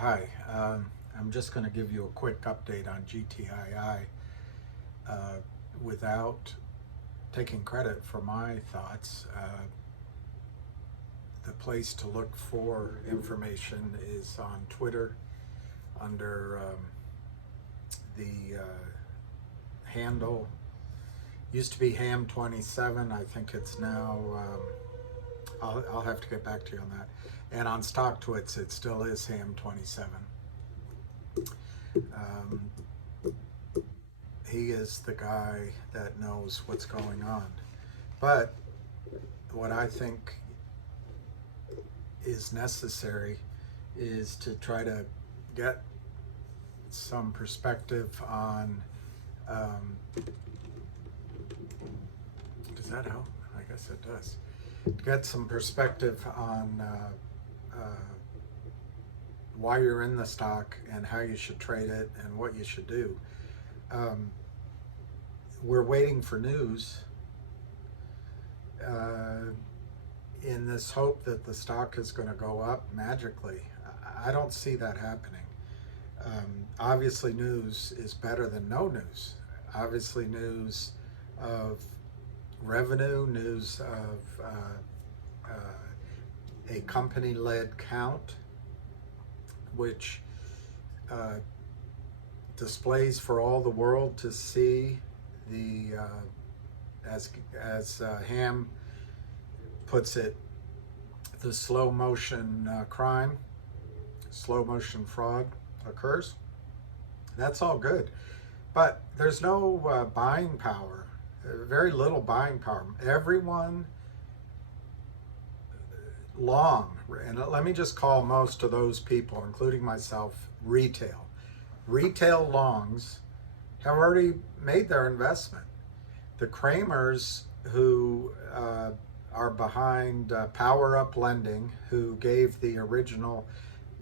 Hi, I'm just going to give you a quick update on GTII without taking credit for my thoughts. The place to look for information is on Twitter under the handle. Used to be Ham27. I think it's now, I'll have to get back to you on that. And on StockTwits, it still is Ham27. He is the guy that knows what's going on. But what I think is necessary is to try to get some perspective on, does that help? I guess it does. Get some perspective on why you're in the stock and how you should trade it and what you should do. We're waiting for news in this hope that the stock is going to go up magically. I don't see that happening. Obviously, news is better than no news. Obviously, news of revenue, news of a company-led count, which displays for all the world to see the, as Ham puts it, the slow motion crime, slow motion fraud occurs. That's all good. But there's no buying power, very little buying power. Everyone long, and let me just call most of those people, including myself, retail. Retail longs have already made their investment. The Kramers, who are behind Power Up Lending, who gave the original,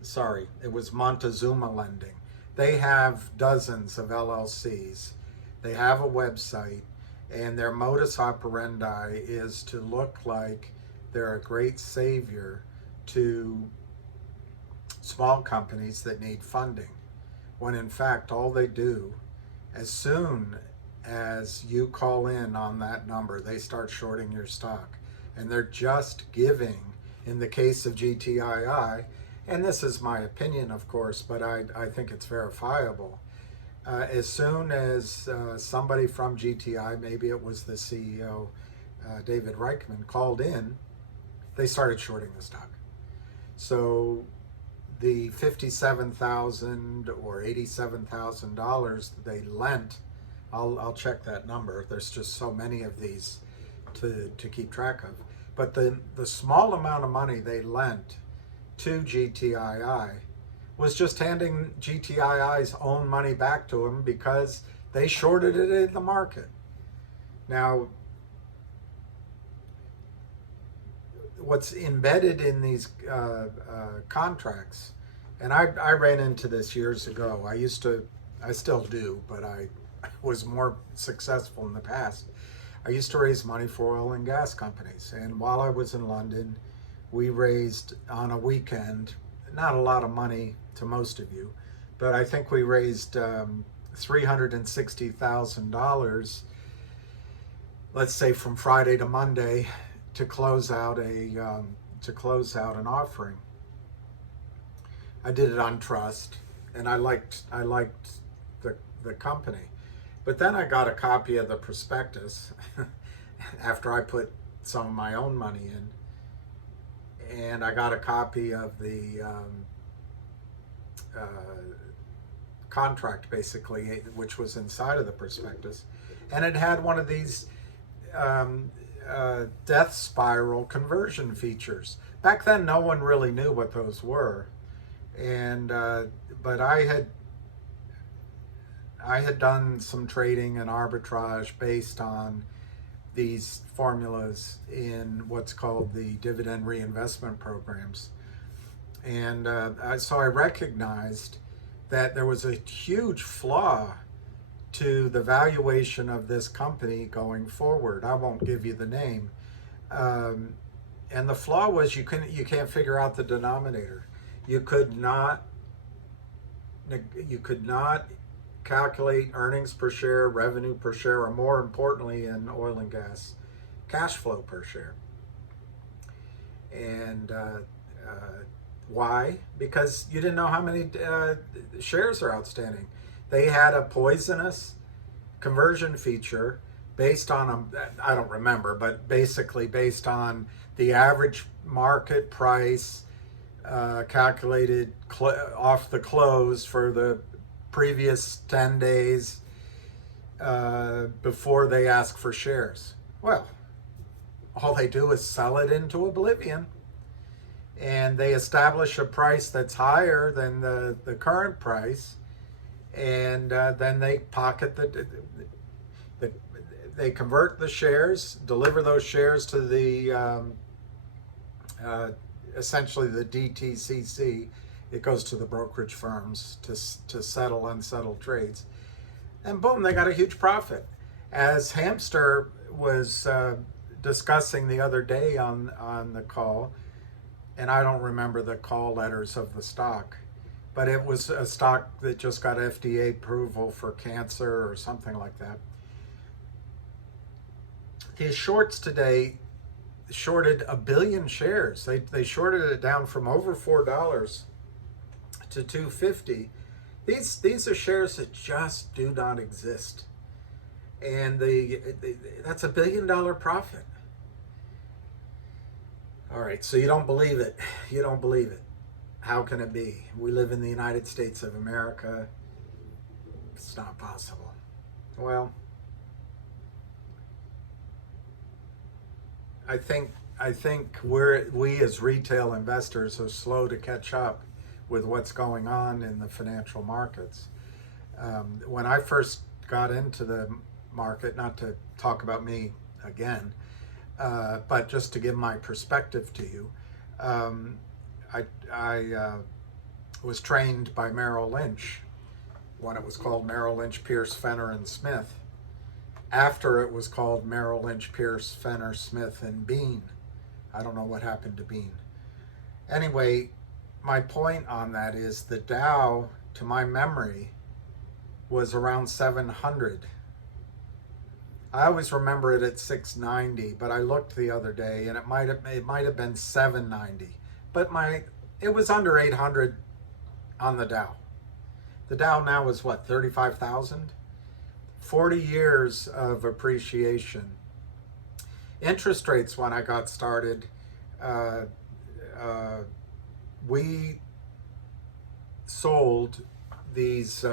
sorry, it was Montezuma Lending. They have dozens of LLCs. They have a website, and their modus operandi is to look like they're a great savior to small companies that need funding, when in fact all they do, as soon as you call in on that number, they start shorting your stock. And they're just giving, in the case of GTII, and this is my opinion, of course, but I think it's verifiable. As soon as somebody from GTI, maybe it was the CEO, David Reichman, called in, they started shorting the stock. So the $57,000 or $87,000 they lent, I'll check that number. There's just so many of these to keep track of. But the small amount of money they lent to GTII was just handing GTII's own money back to them because they shorted it in the market. Now, what's embedded in these contracts, and I ran into this years ago. I still do, but I was more successful in the past. I used to raise money for oil and gas companies, and while I was in London, we raised on a weekend, not a lot of money to most of you, but I think we raised $360,000, let's say from Friday to Monday, to close out an offering. I did it on trust, and I liked the company. But then I got a copy of the prospectus after I put some of my own money in, and I got a copy of the contract, basically, which was inside of the prospectus, and it had one of these death spiral conversion features. Back then, no one really knew what those were, and but I had done some trading and arbitrage based on these formulas in what's called the dividend reinvestment programs, and so I recognized that there was a huge flaw to the valuation of this company going forward. I won't give you the name. And the flaw was you can't figure out the denominator. You could not you could not calculate earnings per share, revenue per share, or more importantly in oil and gas, cash flow per share. And why? Because you didn't know how many shares are outstanding. They had a poisonous conversion feature based on, I don't remember, but basically based on the average market price calculated off the close for the previous 10 days before they ask for shares. Well, all they do is sell it into oblivion, and they establish a price that's higher than the current price, and then they pocket they convert the shares, deliver those shares to the essentially the DTCC. It goes to the brokerage firms to settle unsettled trades, and boom, they got a huge profit. As Hamster was discussing the other day on the call, and I don't remember the call letters of the stock, but it was a stock that just got FDA approval for cancer or something like that. His shorts today shorted 1 billion shares. They shorted it down from over $4 to $2.50. These are shares that just do not exist, and that's $1 billion profit. All right, so you don't believe it. You don't believe it. How can it be? We live in the United States of America. It's not possible. Well, I think we as retail investors are slow to catch up with what's going on in the financial markets. When I first got into the market, not to talk about me again, but just to give my perspective to you, I was trained by Merrill Lynch when it was called Merrill Lynch, Pierce, Fenner, and Smith. After it was called Merrill Lynch, Pierce, Fenner, Smith, and Bean. I don't know what happened to Bean. Anyway, my point on that is the Dow, to my memory, was around 700. I always remember it at 690, but I looked the other day and it might have been 790. But it was under 800 on the Dow. The Dow now is what, 35,000? 40 years of appreciation. Interest rates, when I got started, we sold these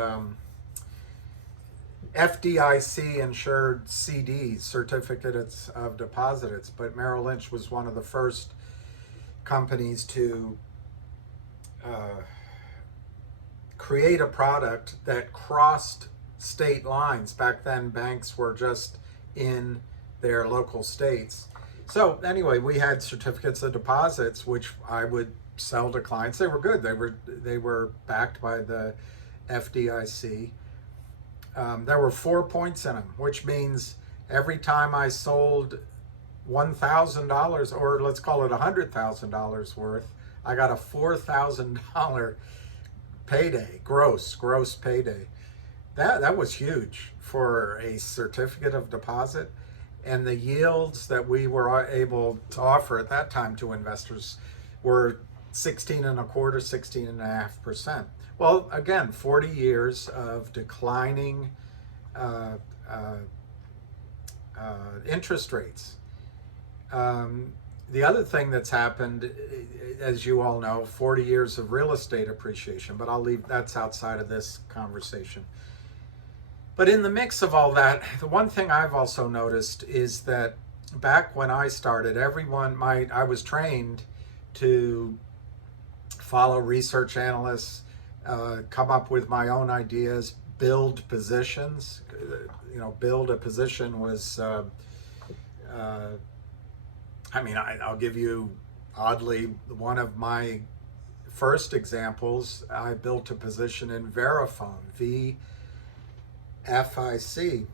FDIC insured CDs, certificates of deposits, but Merrill Lynch was one of the first companies to create a product that crossed state lines. Back then, banks were just in their local states. So anyway, we had certificates of deposits, which I would sell to clients. They were good. They were backed by the FDIC. There were 4 points in them, which means every time I sold $1,000, or let's call it $100,000 worth, I got a $4,000 payday, gross payday. That was huge for a certificate of deposit, and the yields that we were able to offer at that time to investors were 16.25%, 16.5%. Well, again, 40 years of declining interest rates. The other thing that's happened, as you all know, 40 years of real estate appreciation, but that's outside of this conversation. But in the mix of all that, the one thing I've also noticed is that back when I started, I was trained to follow research analysts, come up with my own ideas, build positions. Build a position was, I'll give you, oddly, one of my first examples. I built a position in Verifone, VFIC.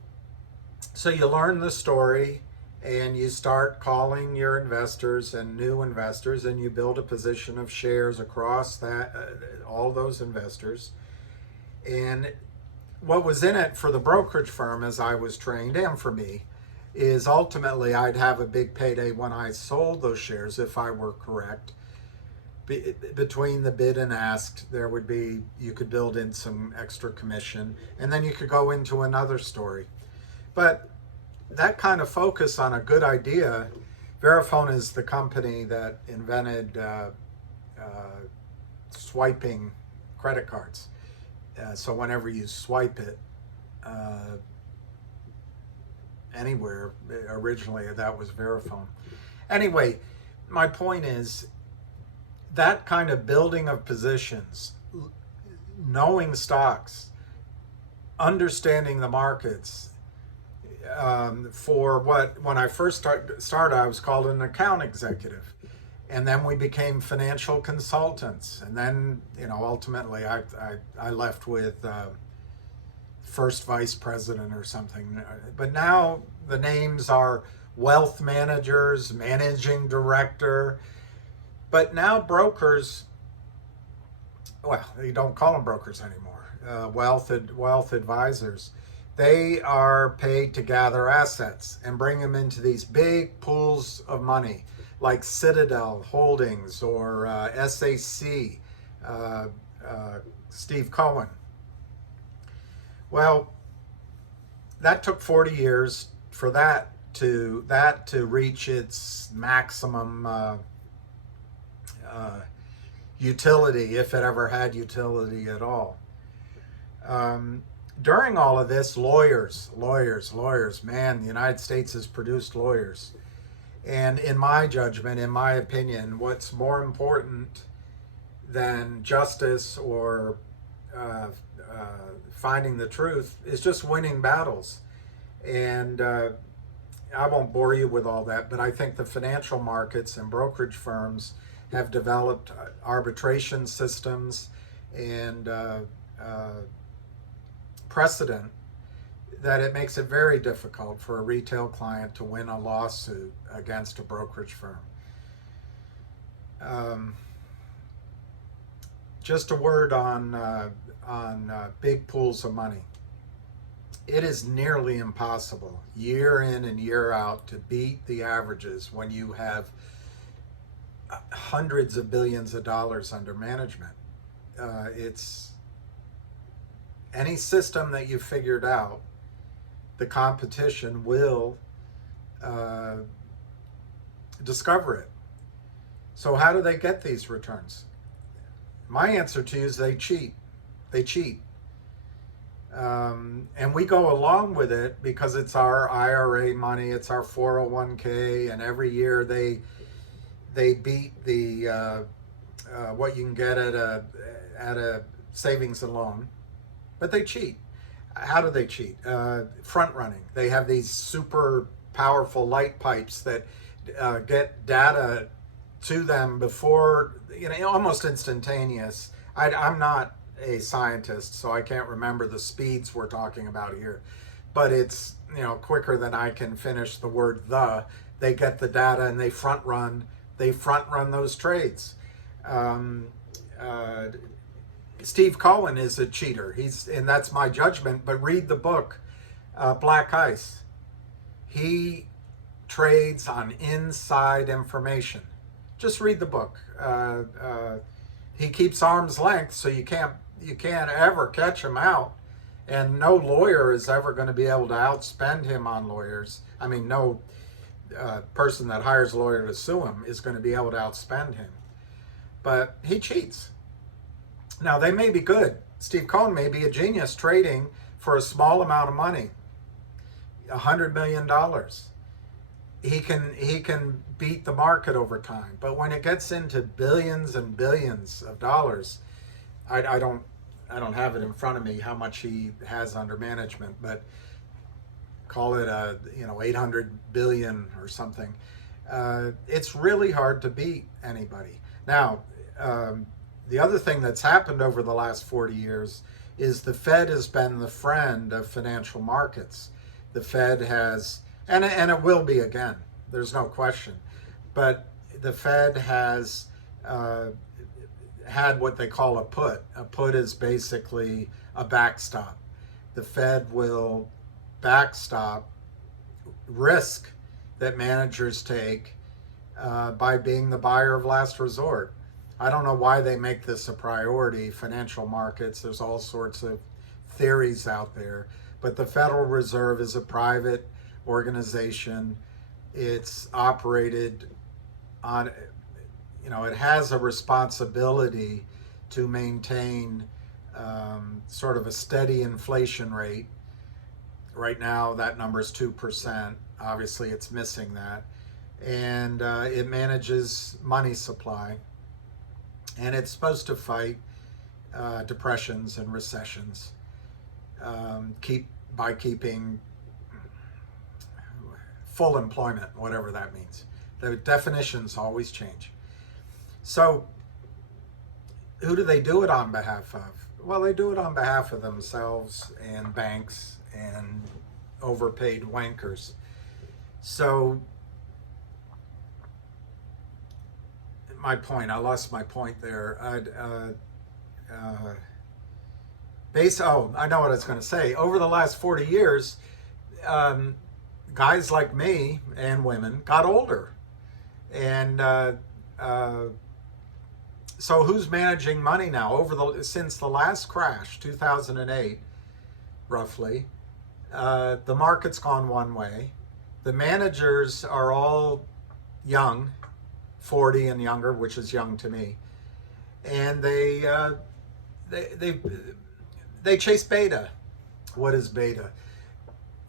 So you learn the story and you start calling your investors and new investors, and you build a position of shares across all those investors. And what was in it for the brokerage firm, as I was trained, and for me, is ultimately I'd have a big payday when I sold those shares, if I were correct. Between the bid and asked, there would be, you could build in some extra commission, and then you could go into another story. But that kind of focus on a good idea, Verifone is the company that invented swiping credit cards. So whenever you swipe it anywhere, originally that was Verifone. Anyway, my point is that kind of building of positions, knowing stocks, understanding the markets. For what, when I first started, I was called an account executive, and then we became financial consultants, and then ultimately I left with first vice president or something. But now the names are wealth managers, managing director. But now brokers, well, you don't call them brokers anymore. Wealth advisors. They are paid to gather assets and bring them into these big pools of money, like Citadel Holdings or SAC, Steve Cohen. Well, that took 40 years for that to reach its maximum utility, if it ever had utility at all. During all of this, lawyers, man, the United States has produced lawyers. And in my judgment, in my opinion, what's more important than justice or finding the truth is just winning battles. And I won't bore you with all that, but I think the financial markets and brokerage firms have developed arbitration systems and precedent that it makes it very difficult for a retail client to win a lawsuit against a brokerage firm. Just a word on big pools of money. It is nearly impossible year in and year out to beat the averages when you have hundreds of billions of dollars under management. It's any system that you figured out, the competition will discover it. So how do they get these returns? My answer to you is they cheat. They cheat. And we go along with it because it's our IRA money, it's our 401k, and every year they beat the what you can get at a savings and loan, but they cheat. How do they cheat? Front running. They have these super powerful light pipes that get data to them before, almost instantaneous. I'm not a scientist, so I can't remember the speeds we're talking about here, but it's quicker than I can finish the word the. They get the data and they front run those trades. Steve Cohen is a cheater. And that's my judgment, but read the book, Black Ice. He trades on inside information. Just read the book. He keeps arm's length, so you can't ever catch him out, and no lawyer is ever going to be able to outspend him on lawyers. I mean, no person that hires a lawyer to sue him is going to be able to outspend him. But he cheats. Now, they may be good. Steve Cohen may be a genius trading for a small amount of money, $100 million. He can beat the market over time. But when it gets into billions and billions of dollars, I don't have it in front of me how much he has under management, but call it 800 billion or something. It's really hard to beat anybody. Now, the other thing that's happened over the last 40 years is the Fed has been the friend of financial markets. The Fed has, and it will be again, there's no question, but the Fed has had what they call a put. A put is basically a backstop. The Fed will backstop risk that managers take by being the buyer of last resort. I don't know why they make this a priority. Financial markets, there's all sorts of theories out there, but the Federal Reserve is a private organization. It's operated on, it has a responsibility to maintain sort of a steady inflation rate. Right now, that number is 2%. Obviously, it's missing that. And it manages money supply. And it's supposed to fight depressions and recessions by keeping full employment, whatever that means. The definitions always change. So who do they do it on behalf of? Well, they do it on behalf of themselves and banks and overpaid wankers. So I lost my point there. I know what I was going to say. Over the last 40 years, guys like me and women got older. And so who's managing money now? Since the last crash, 2008, roughly, the market's gone one way. The managers are all young, 40 and younger, which is young to me, and they chase beta. What is beta?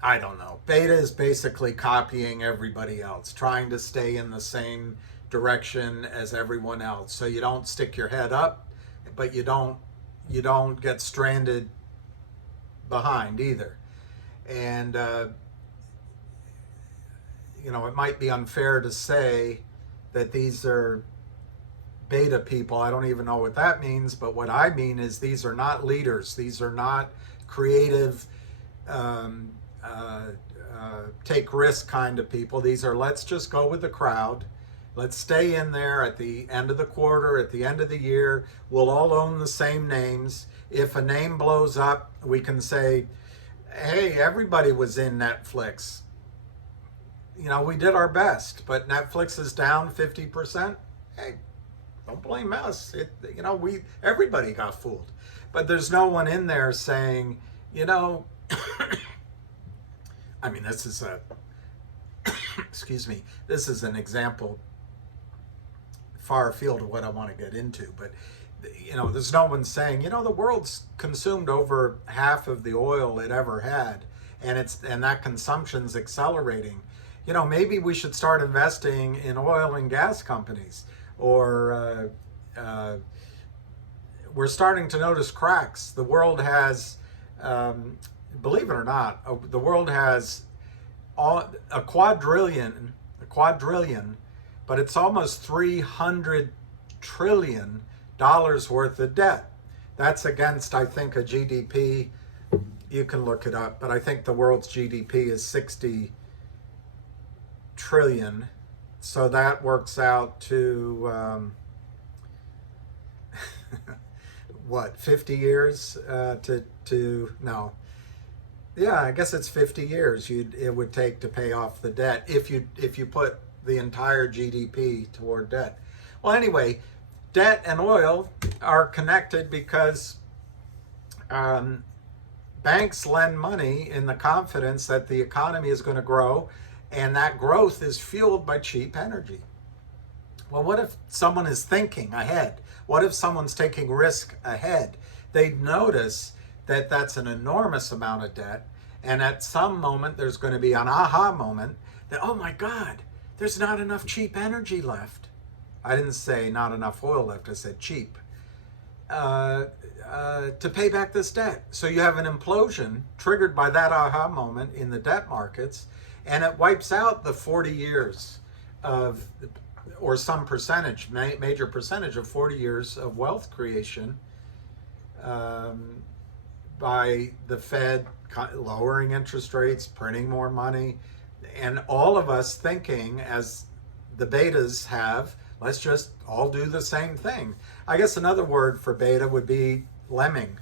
I don't know. Beta is basically copying everybody else, trying to stay in the same direction as everyone else. So you don't stick your head up, but you don't get stranded behind either. And it might be unfair to say that these are beta people. I don't even know what that means, but what I mean is these are not leaders. These are not creative, take risk kind of people. These are, let's just go with the crowd. Let's stay in there at the end of the quarter, at the end of the year. We'll all own the same names. If a name blows up, we can say, hey, everybody was in Netflix. We did our best, but Netflix is down 50%. Hey, don't blame us. Everybody got fooled. But there's no one in there saying, this is this is an example far afield of what I want to get into, but there's no one saying, the world's consumed over half of the oil it ever had, and that consumption's accelerating. Maybe we should start investing in oil and gas companies, or we're starting to notice cracks. The world has, believe it or not, the world has a quadrillion, but it's almost $300 trillion worth of debt. That's against, I think, a GDP. You can look it up, but I think the world's GDP is 60 trillion. So that works out to 50 years no. Yeah, I guess it's 50 years it would take to pay off the debt if you put the entire GDP toward debt. Well, anyway, debt and oil are connected because banks lend money in the confidence that the economy is going to grow, and that growth is fueled by cheap energy. Well, what if someone is thinking ahead? What if someone's taking risk ahead? They'd notice that that's an enormous amount of debt, and at some moment there's going to be an aha moment that, oh my God, there's not enough cheap energy left. I didn't say not enough oil left, I said cheap, to pay back this debt. So you have an implosion triggered by that aha moment in the debt markets, and it wipes out the 40 years of, or some percentage, major percentage of 40 years of wealth creation by the Fed lowering interest rates, printing more money, and all of us thinking, as the betas have, Let's just all do the same thing. I guess another word for beta would be lemming.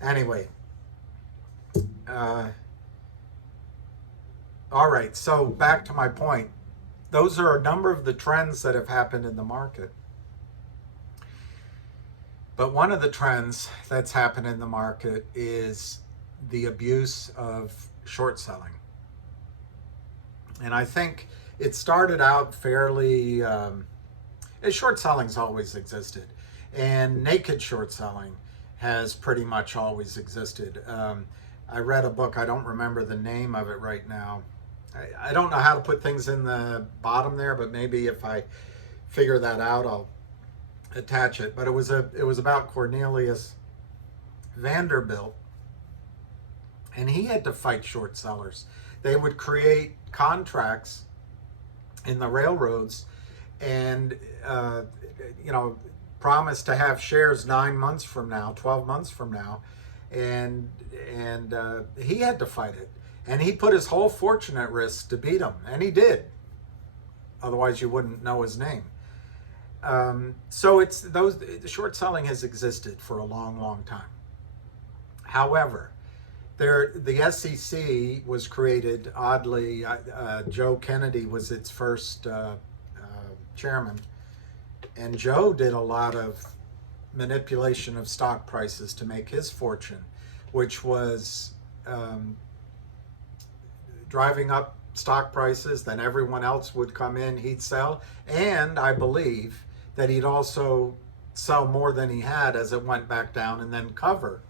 Anyway, all right, so back to my point. Those are a number of the trends that have happened in the market. But one of the trends that's happened in the market is the abuse of short selling. And I think it started out fairly, short selling's always existed. And naked short selling has pretty much always existed. I read a book, I don't remember the name of it right now. I don't know how to put things in the bottom there, but maybe if I figure that out, I'll attach it. But it was about Cornelius Vanderbilt, and he had to fight short sellers. They would create contracts in the railroads and promise to have shares 9 months from now, 12 months from now, and he had to fight it, and he put his whole fortune at risk to beat them, and he did. Otherwise, you wouldn't know his name. So the short selling has existed for a long, long time. However, the SEC was created, oddly, Joe Kennedy was its first chairman, and Joe did a lot of manipulation of stock prices to make his fortune, which was driving up stock prices. Then everyone else would come in, he'd sell, and I believe that he'd also sell more than he had as it went back down and then cover.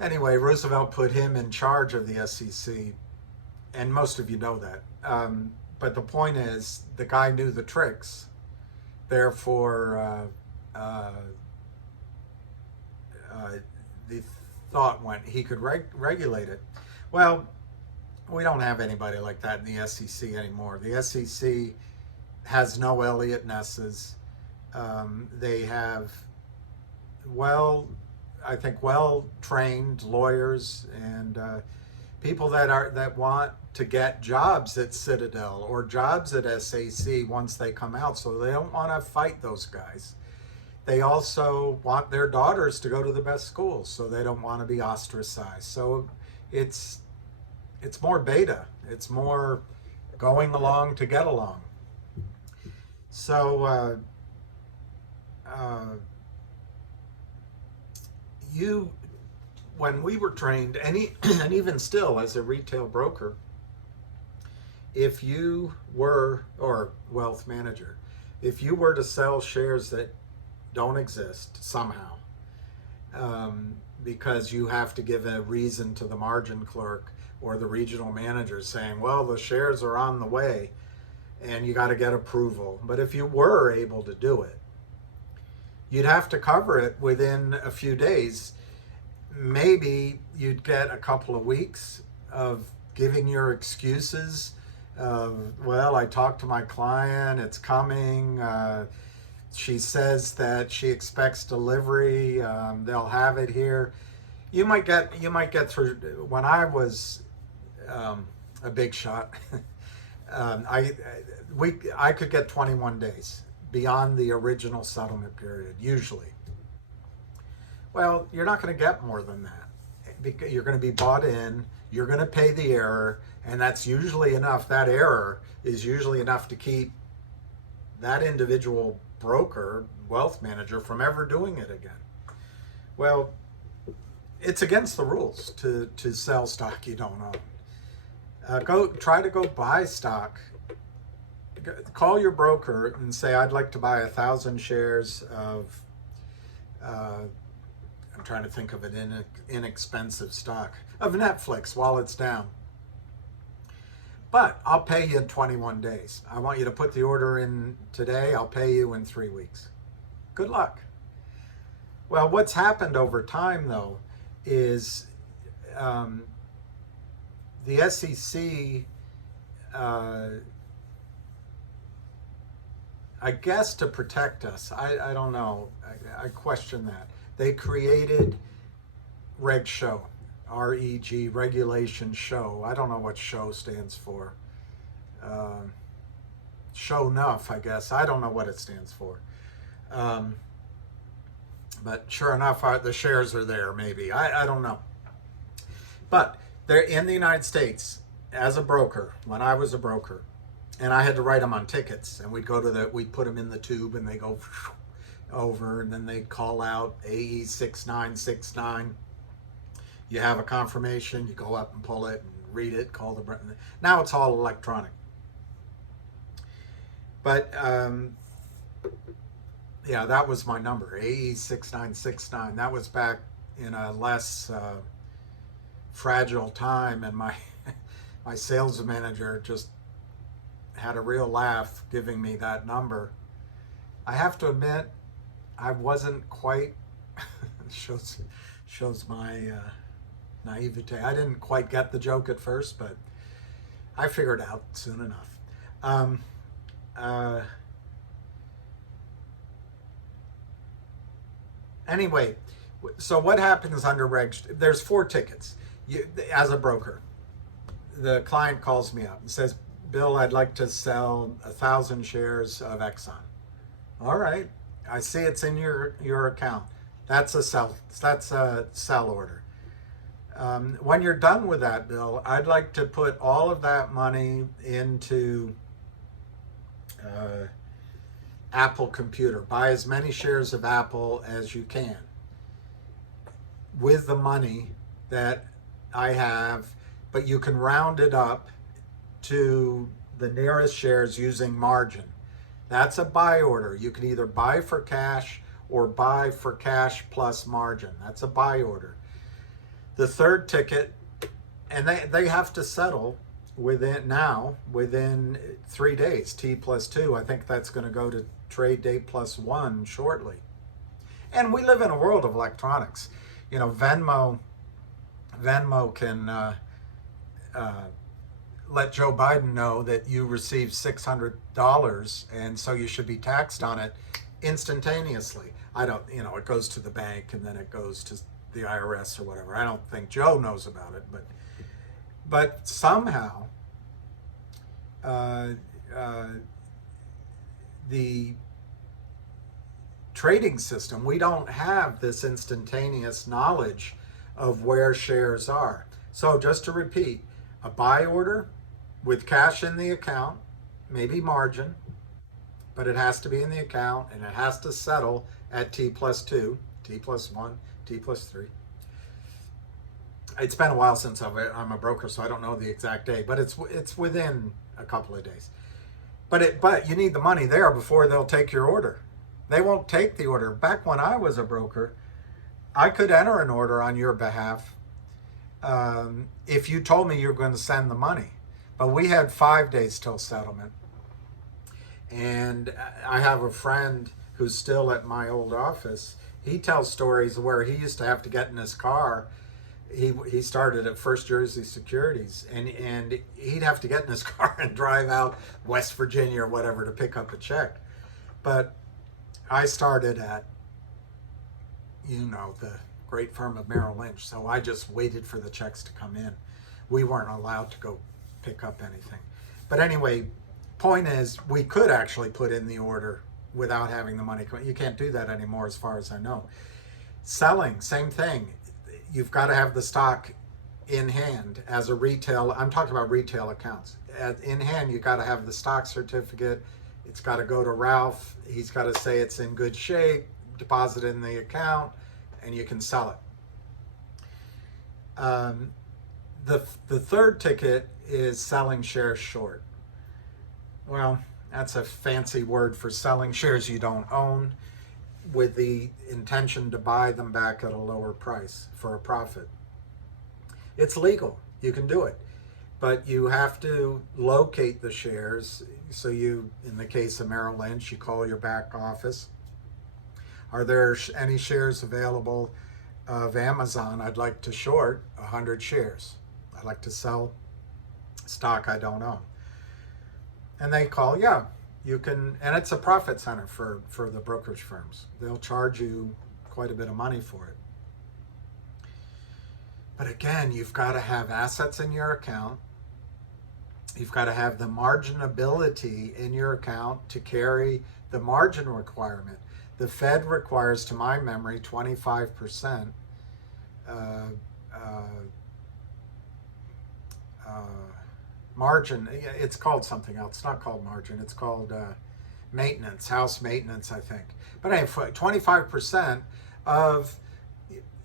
Anyway, Roosevelt put him in charge of the SEC, and most of you know that. But the point is, the guy knew the tricks. Therefore, the thought went he could regulate it. Well, we don't have anybody like that in the SEC anymore. The SEC has no Elliott Nesses. They have well-trained lawyers and people that want to get jobs at Citadel or jobs at SAC once they come out. So they don't want to fight those guys. They also want their daughters to go to the best schools, so they don't want to be ostracized. So it's more beta. It's more going along to get along. So when we were trained, and even still as a retail broker, if you were, or wealth manager, if you were to sell shares that don't exist somehow, because you have to give a reason to the margin clerk or the regional manager saying, well, the shares are on the way and you got to get approval. But if you were able to do it, you'd have to cover it within a few days. Maybe you'd get a couple of weeks of giving your excuses of, well, I talked to my client, it's coming, she says that she expects delivery, they'll have it here. You might get through. When I was a big shot, I could get 21 days beyond the original settlement period, usually. Well, you're not going to get more than that. You're going to be bought in, you're going to pay the error, and that's usually enough. That error is usually enough to keep that individual broker, wealth manager, from ever doing it again. Well, it's against the rules to sell stock you don't own. Try to go buy stock. Call your broker and say, I'd like to buy 1,000 shares of, I'm trying to think of an inexpensive stock, of Netflix while it's down. But I'll pay you in 21 days. I want you to put the order in today. I'll pay you in 3 weeks. Good luck. Well, what's happened over time, though, is the SEC, I guess to protect us, I don't know, I question that. They created Reg Show, R-E-G, Regulation Show. I don't know what show stands for. show enough, I guess. I don't know what it stands for. But sure enough, the shares are there, maybe. I don't know. But they're in the United States as a broker, when I was a broker, and I had to write them on tickets, and we'd put them in the tube, and they go over, and then they'd call out AE 6969. You have a confirmation, you go up and pull it and read it, call the, now it's all electronic. But yeah, that was my number, AE 6969. That was back in a less fragile time, and my my sales manager just had a real laugh giving me that number. I have to admit, I wasn't quite shows my naivete. I didn't quite get the joke at first, but I figured it out soon enough. Anyway, so what happens under Reg? There's 4 tickets. As a broker, the client calls me up and says, Bill, I'd like to sell 1,000 shares of Exxon. All right, I see it's in your account. That's a sell order. When you're done with that, Bill, I'd like to put all of that money into Apple Computer. Buy as many shares of Apple as you can with the money that I have, but you can round it up to the nearest shares using margin. That's a buy order. You can either buy for cash or buy for cash plus margin. That's a buy order. The third ticket, and they have to settle within 3 days, T+2. I think that's going to go to trade date +1 shortly. And we live in a world of electronics. You know, Venmo can let Joe Biden know that you received $600, and so you should be taxed on it instantaneously. It goes to the bank and then it goes to the IRS or whatever. I don't think Joe knows about it, but somehow the trading system, we don't have this instantaneous knowledge of where shares are. So just to repeat, a buy order with cash in the account, maybe margin, but it has to be in the account and it has to settle at T+2, T+1, T+3. It's been a while since I'm a broker, so I don't know the exact day, but it's within a couple of days. But you need the money there before they'll take your order. They won't take the order. Back when I was a broker, I could enter an order on your behalf if you told me you were going to send the money. But we had 5 days till settlement. And I have a friend who's still at my old office. He tells stories where he used to have to get in his car. He started at First Jersey Securities, and he'd have to get in his car and drive out West Virginia or whatever to pick up a check. But I started at, the great firm of Merrill Lynch, so I just waited for the checks to come in. We weren't allowed to go pick up anything. But anyway, point is, we could actually put in the order without having the money come. You can't do that anymore as far as I know. Selling, same thing. You've got to have the stock in hand as a retail. I'm talking about retail accounts. In hand, you've got to have the stock certificate. It's got to go to Ralph. He's got to say it's in good shape, deposit in the account, and you can sell it. The third ticket is selling shares short. Well, that's a fancy word for selling shares you don't own with the intention to buy them back at a lower price for a profit. It's legal. You can do it. But you have to locate the shares. So you, in the case of Merrill Lynch, you call your back office. Are there any shares available of Amazon? I'd like to short 100 shares. I'd like to sell stock I don't own. And they call, yeah, you can, and it's a profit center for the brokerage firms. They'll charge you quite a bit of money for it. But again, you've got to have assets in your account You've got to have the marginability in your account to carry the margin requirement. The Fed requires, to my memory, 25% uh, uh, uh, margin. It's called something else. It's not called margin. It's called maintenance, house maintenance, I think. But anyway, 25% of,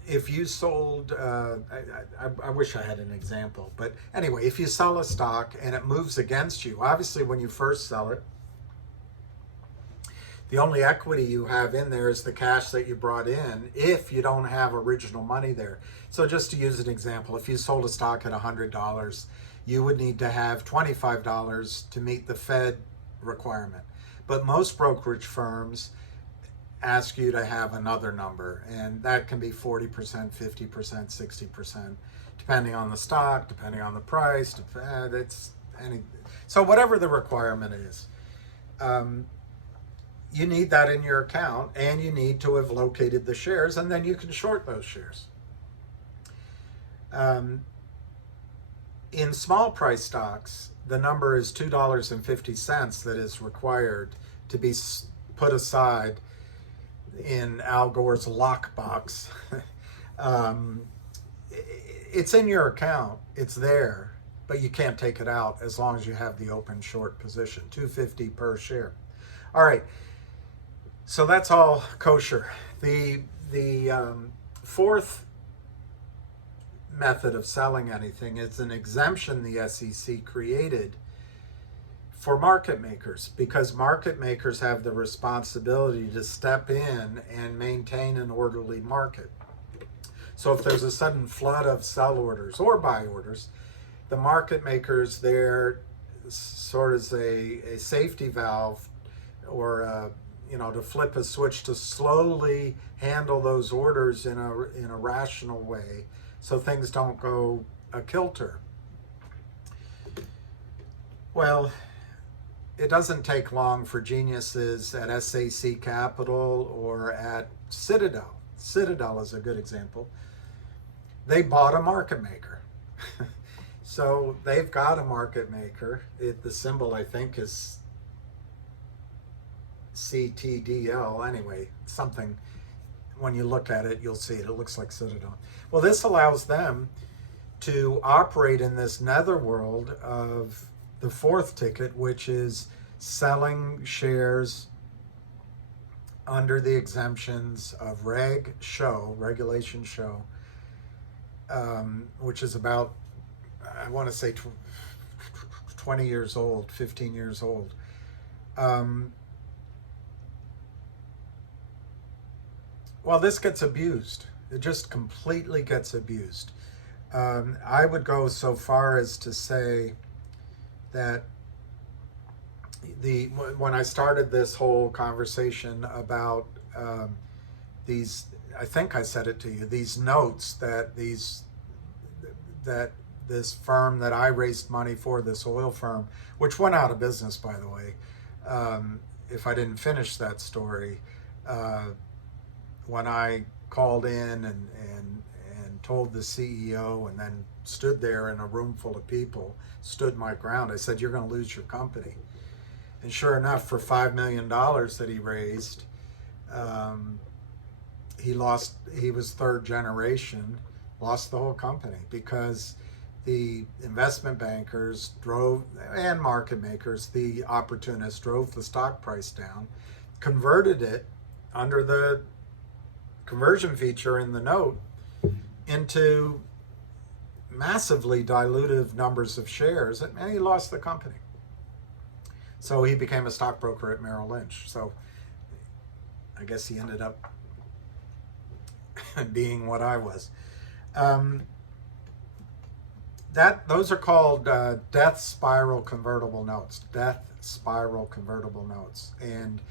if you sold, I wish I had an example, but anyway, if you sell a stock and it moves against you, obviously when you first sell it, the only equity you have in there is the cash that you brought in if you don't have original money there. So just to use an example, if you sold a stock at $100, you would need to have $25 to meet the Fed requirement. But most brokerage firms ask you to have another number, and that can be 40%, 50%, 60%, depending on the stock, depending on the price. So whatever the requirement is, you need that in your account, and you need to have located the shares, and then you can short those shares. In small price stocks, the number is $2.50 that is required to be put aside in Al Gore's lockbox. It's in your account, it's there, but you can't take it out as long as you have the open short position, $2.50 per share. All right, so that's all kosher. The fourth method of selling anything is an exemption the SEC created for market makers, because market makers have the responsibility to step in and maintain an orderly market. So if there's a sudden flood of sell orders or buy orders, the market makers, they're sort of a safety valve, or to flip a switch to slowly handle those orders in a rational way, so things don't go a kilter. Well, it doesn't take long for geniuses at SAC Capital or at Citadel. Citadel is a good example. They bought a market maker. So they've got a market maker. The symbol, I think, is CTDL. Anyway, something, when you look at it, you'll see it. It looks like Citadel. Well, this allows them to operate in this netherworld of the fourth ticket, which is selling shares under the exemptions of regulation show, which is about, I want to say 20 years old, 15 years old. Well, this gets abused. It just completely gets abused. I would go so far as to say that when I started this whole conversation about these, I think I said it to you, these notes that this firm that I raised money for, this oil firm, which went out of business, by the way, if I didn't finish that story, when I called in and told the CEO, and then stood there in a room full of people, stood my ground. I said, "You're going to lose your company." And sure enough, for $5 million that he raised, he was third generation, lost the whole company, because the investment bankers and market makers, the opportunists, drove the stock price down, converted it under the conversion feature in the note into massively dilutive numbers of shares, and he lost the company. So he became a stockbroker at Merrill Lynch. So I guess he ended up being what I was. Those are called death spiral convertible notes. Death spiral convertible notes. And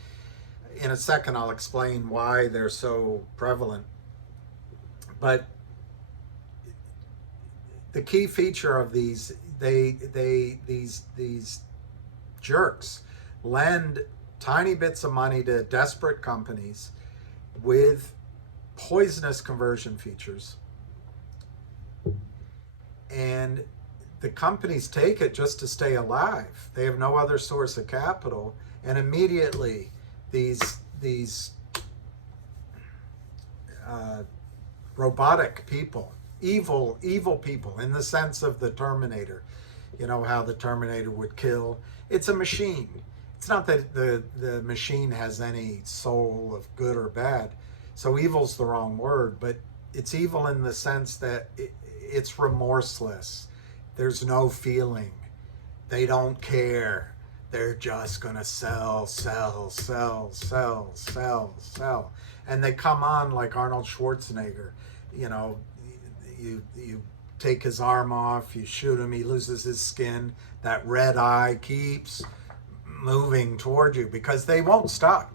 in a second, I'll explain why they're so prevalent. But the key feature of these, these jerks lend tiny bits of money to desperate companies with poisonous conversion features, and the companies take it just to stay alive. They have no other source of capital, and immediately these robotic people, evil people, in the sense of the Terminator. You know how the Terminator would kill. It's a machine. It's not that the machine has any soul of good or bad. So evil's the wrong word, but it's evil in the sense that it's remorseless. There's no feeling. They don't care. They're just gonna sell. And they come on like Arnold Schwarzenegger. You know, you take his arm off, you shoot him, he loses his skin. That red eye keeps moving toward you because they won't stop.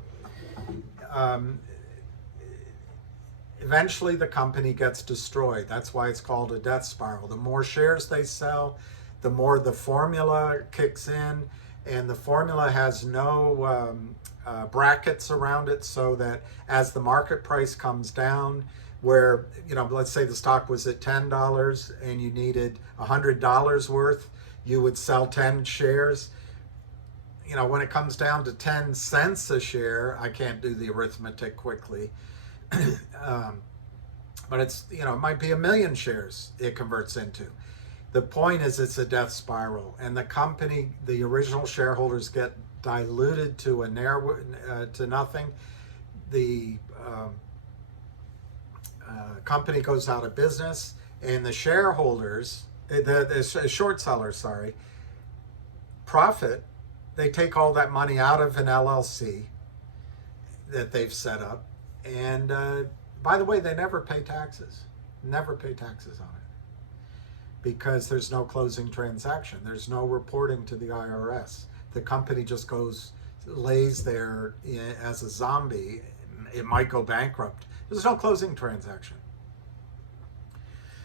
Eventually the company gets destroyed. That's why it's called a death spiral. The more shares they sell, the more the formula kicks in, and the formula has no brackets around it, so that as the market price comes down, where, you know, let's say the stock was at $10 and you needed $100 worth, you would sell 10 shares. You know, when it comes down to 10 cents a share, I can't do the arithmetic quickly, but it's, you know, it might be 1 million shares it converts into. The point is, it's a death spiral, and the company, the original shareholders, get diluted to to nothing. The company goes out of business, and the shareholders, the short sellers, sorry, profit. They take all that money out of an LLC that they've set up, and by the way, they never pay taxes. Never pay taxes on it, because there's no closing transaction. There's no reporting to the IRS. The company just lays there as a zombie. It might go bankrupt. There's no closing transaction.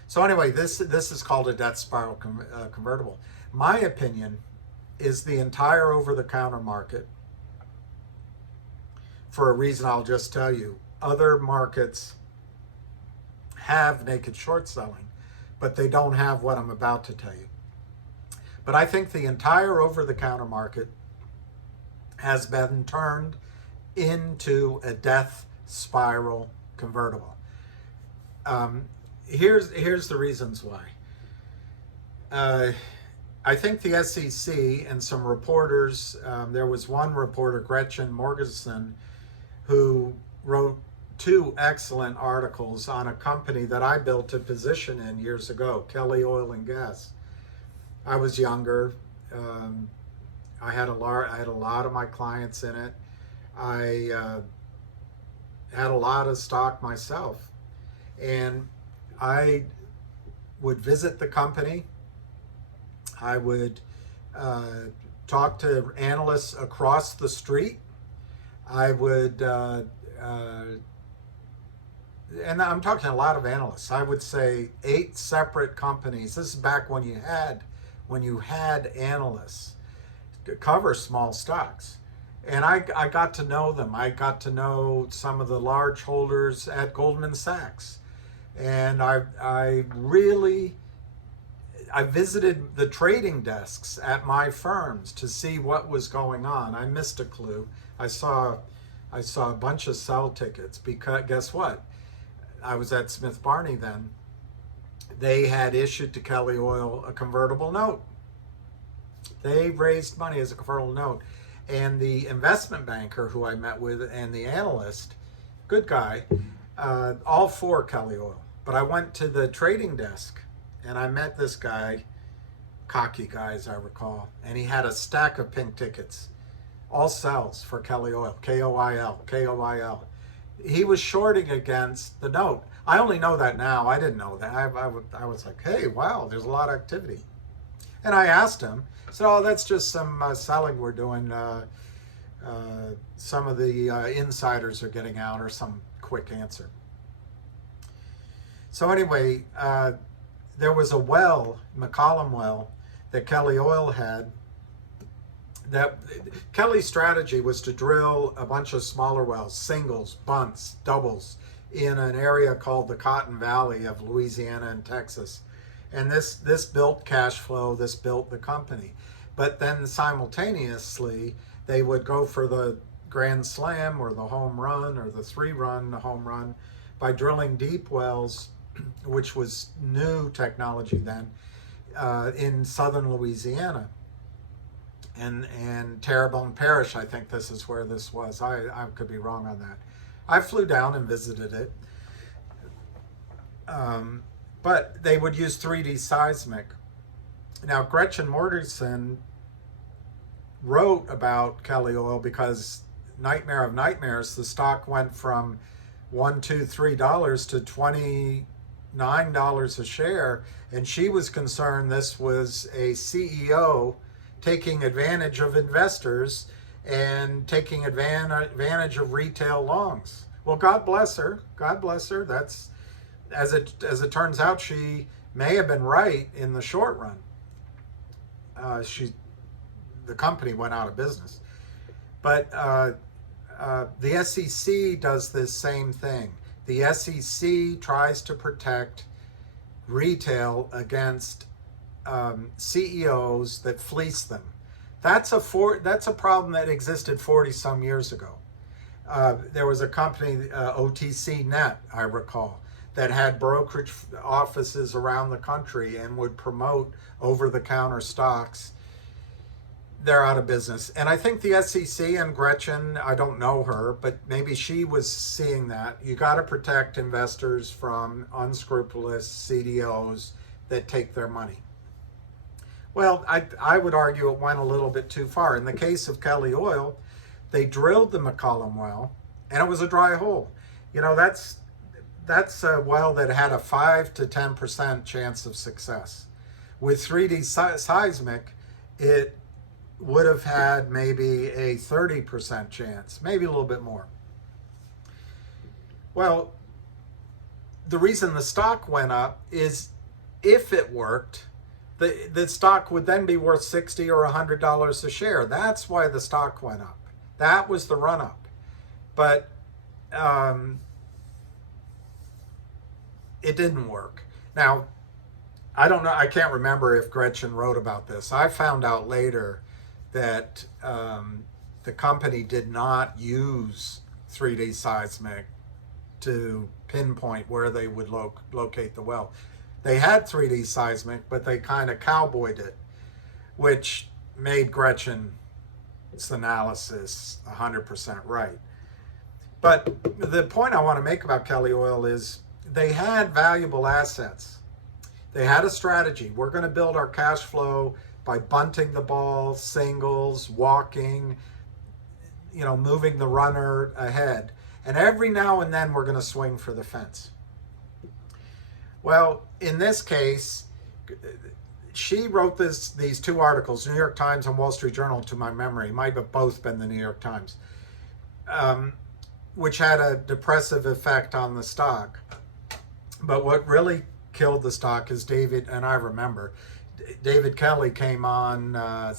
So anyway, this is called a death spiral convertible. My opinion is the entire over-the-counter market, for a reason I'll just tell you. Other markets have naked short selling, but they don't have what I'm about to tell you. But I think the entire over-the-counter market has been turned into a death spiral convertible. Here's the reasons why. I think the SEC and some reporters, there was one reporter, Gretchen Morgensen, who wrote 2 excellent articles on a company that I built a position in years ago, Kelly Oil and Gas. I was younger. I had a lot of my clients in it. I had a lot of stock myself, and I would visit the company. I would talk to analysts across the street. I would, and I'm talking a lot of analysts. I would say 8 separate companies. This is back when you had analysts to cover small stocks. And I got to know them. I got to know some of the large holders at Goldman Sachs. And I visited the trading desks at my firms to see what was going on. I missed a clue. I saw a bunch of sell tickets, because guess what? I was at Smith Barney then. They had issued to Kelly Oil a convertible note. They raised money as a convertible note. And the investment banker who I met with and the analyst, good guy, all for Kelly Oil. But I went to the trading desk and I met this guy, cocky guy as I recall, and he had a stack of pink tickets, all sells for Kelly Oil, KOIL, KOIL. He was shorting against the note. I only know that now. I didn't know that. I was like, hey, wow, there's a lot of activity. And I asked him, I said, oh, that's just some selling we're doing. Some of the insiders are getting out, or some quick answer. So anyway, there was a well, McCollum well, that Kelly Oil had. That Kelly's strategy was to drill a bunch of smaller wells, singles, bunts, doubles, in an area called the Cotton Valley of Louisiana and Texas. And this built cash flow, this built the company. But then simultaneously, they would go for the grand slam or the home run or the 3-run home run by drilling deep wells, which was new technology then, in southern Louisiana. And Terrebonne Parish, I think this is where this was. I could be wrong on that. I flew down and visited it. But they would use 3D seismic. Now, Gretchen Mortensen wrote about Kelly Oil because, nightmare of nightmares, the stock went from $1, $2, $3 to $29 a share, and she was concerned this was a CEO taking advantage of investors and taking advantage of retail longs. Well, God bless her. God bless her. That's, as it turns out, she may have been right in the short run. The company went out of business, but the SEC does this same thing. The SEC tries to protect retail against CEOs that fleece them. That's a problem that existed 40 some years ago. There was a company, OTC Net, I recall, that had brokerage offices around the country and would promote over-the-counter stocks. They're out of business. And I think the SEC and Gretchen, I don't know her, but maybe she was seeing that. You got to protect investors from unscrupulous CDOs that take their money. Well, I would argue it went a little bit too far. In the case of Kelly Oil, they drilled the McCollum well, and it was a dry hole. You know, that's a well that had a 5 to 10% chance of success. With 3D seismic, it would have had maybe a 30% chance, maybe a little bit more. Well, the reason the stock went up is if it worked, the stock would then be worth $60 or $100 a share. That's why the stock went up. That was the run up. But it didn't work. Now, I don't know, I can't remember if Gretchen wrote about this. I found out later that the company did not use 3D seismic to pinpoint where they would locate the well. They had 3D seismic, but they kind of cowboyed it, which made Gretchen's analysis 100% right. But the point I want to make about Kelly Oil is they had valuable assets. They had a strategy. We're going to build our cash flow by bunting the ball, singles, walking, moving the runner ahead. And every now and then we're going to swing for the fence. Well, in this case, she wrote these 2 articles, New York Times and Wall Street Journal, to my memory. Might have both been the New York Times, which had a depressive effect on the stock. But what really killed the stock is David, and I remember, David Kelly came on, I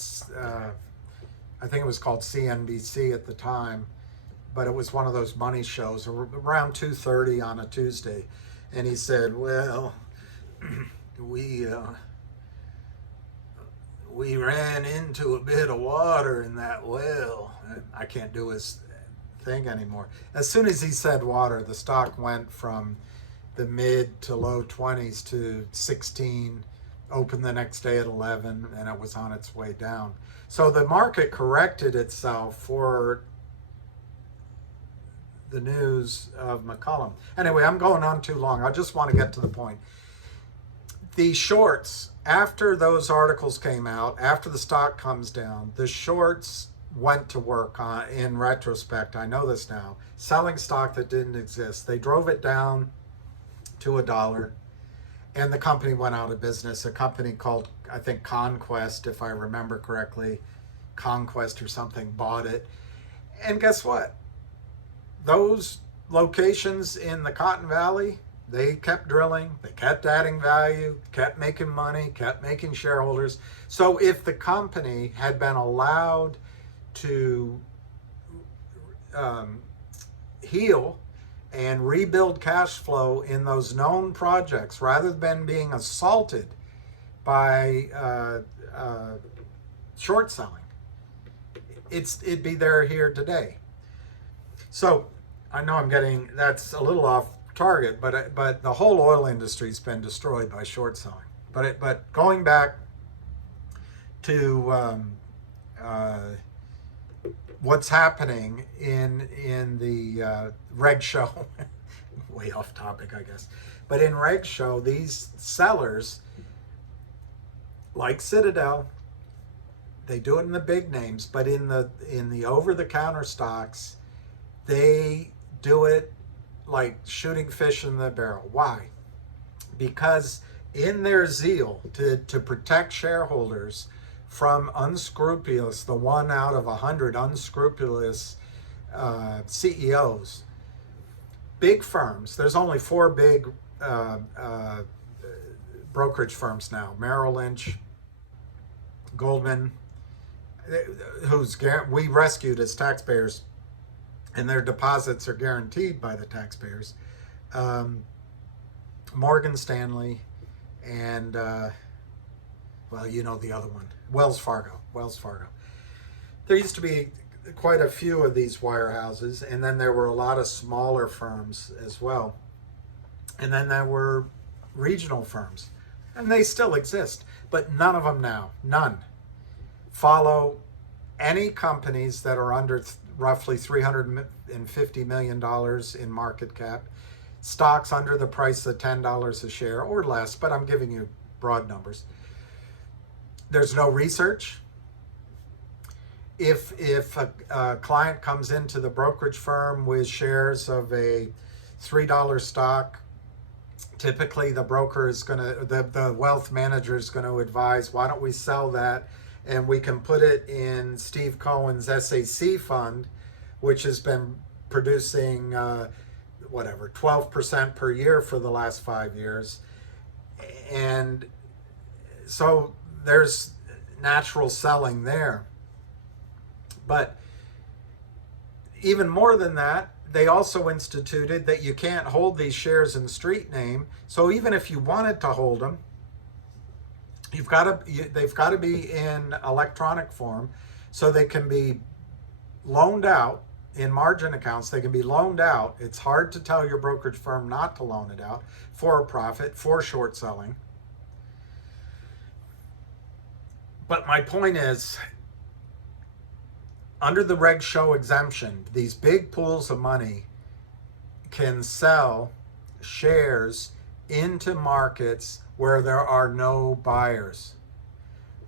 think it was called CNBC at the time, but it was one of those money shows around 2:30 on a Tuesday. And he said, well, we ran into a bit of water in that well. I can't do his thing anymore. As soon as he said water, the stock went from the mid to low 20s to 16, opened the next day at 11, and it was on its way down. So the market corrected itself for the news of McCollum. Anyway, I'm going on too long. I just want to get to the point. The shorts, after those articles came out, after the stock comes down, the shorts went to work in retrospect. I know this now. Selling stock that didn't exist. They drove it down to $1, and the company went out of business. A company called, I think, Conquest, if I remember correctly, Conquest or something, bought it. And guess what? Those locations in the Cotton Valley, they kept drilling, they kept adding value, kept making money, kept making shareholders. So if the company had been allowed to heal and rebuild cash flow in those known projects, rather than being assaulted by short selling. It'd be there here today. So I know that's a little off target, but the whole oil industry's been destroyed by short selling. But going back to what's happening in the reg show, way off topic, I guess. But in reg show, these sellers, like Citadel, they do it in the big names, but in the over-the-counter stocks, they do it like shooting fish in the barrel. Why? Because in their zeal to protect shareholders from unscrupulous, the 1 out of 100 unscrupulous CEOs, big firms, there's only 4 big brokerage firms now: Merrill Lynch, Goldman, we rescued as taxpayers, and their deposits are guaranteed by the taxpayers. Morgan Stanley, and well, you know the other one, Wells Fargo. There used to be quite a few of these wirehouses, and then there were a lot of smaller firms as well. And then there were regional firms, and they still exist, but none of them now, none, follow any companies that are under roughly $350 million in market cap, stocks under the price of $10 a share or less, but I'm giving you broad numbers. There's no research. If a client comes into the brokerage firm with shares of a $3 stock, typically the broker is going to, the wealth manager is going to advise, why don't we sell that and we can put it in Steve Cohen's SAC fund, which has been producing 12% per year for the last 5 years. And so there's natural selling there. But even more than that, they also instituted that you can't hold these shares in street name. So even if you wanted to hold them, they've got to be in electronic form, so they can be loaned out in margin accounts. They can be loaned out. It's hard to tell your brokerage firm not to loan it out for a profit, for short selling. But my point is, under the reg show exemption, these big pools of money can sell shares into markets where there are no buyers.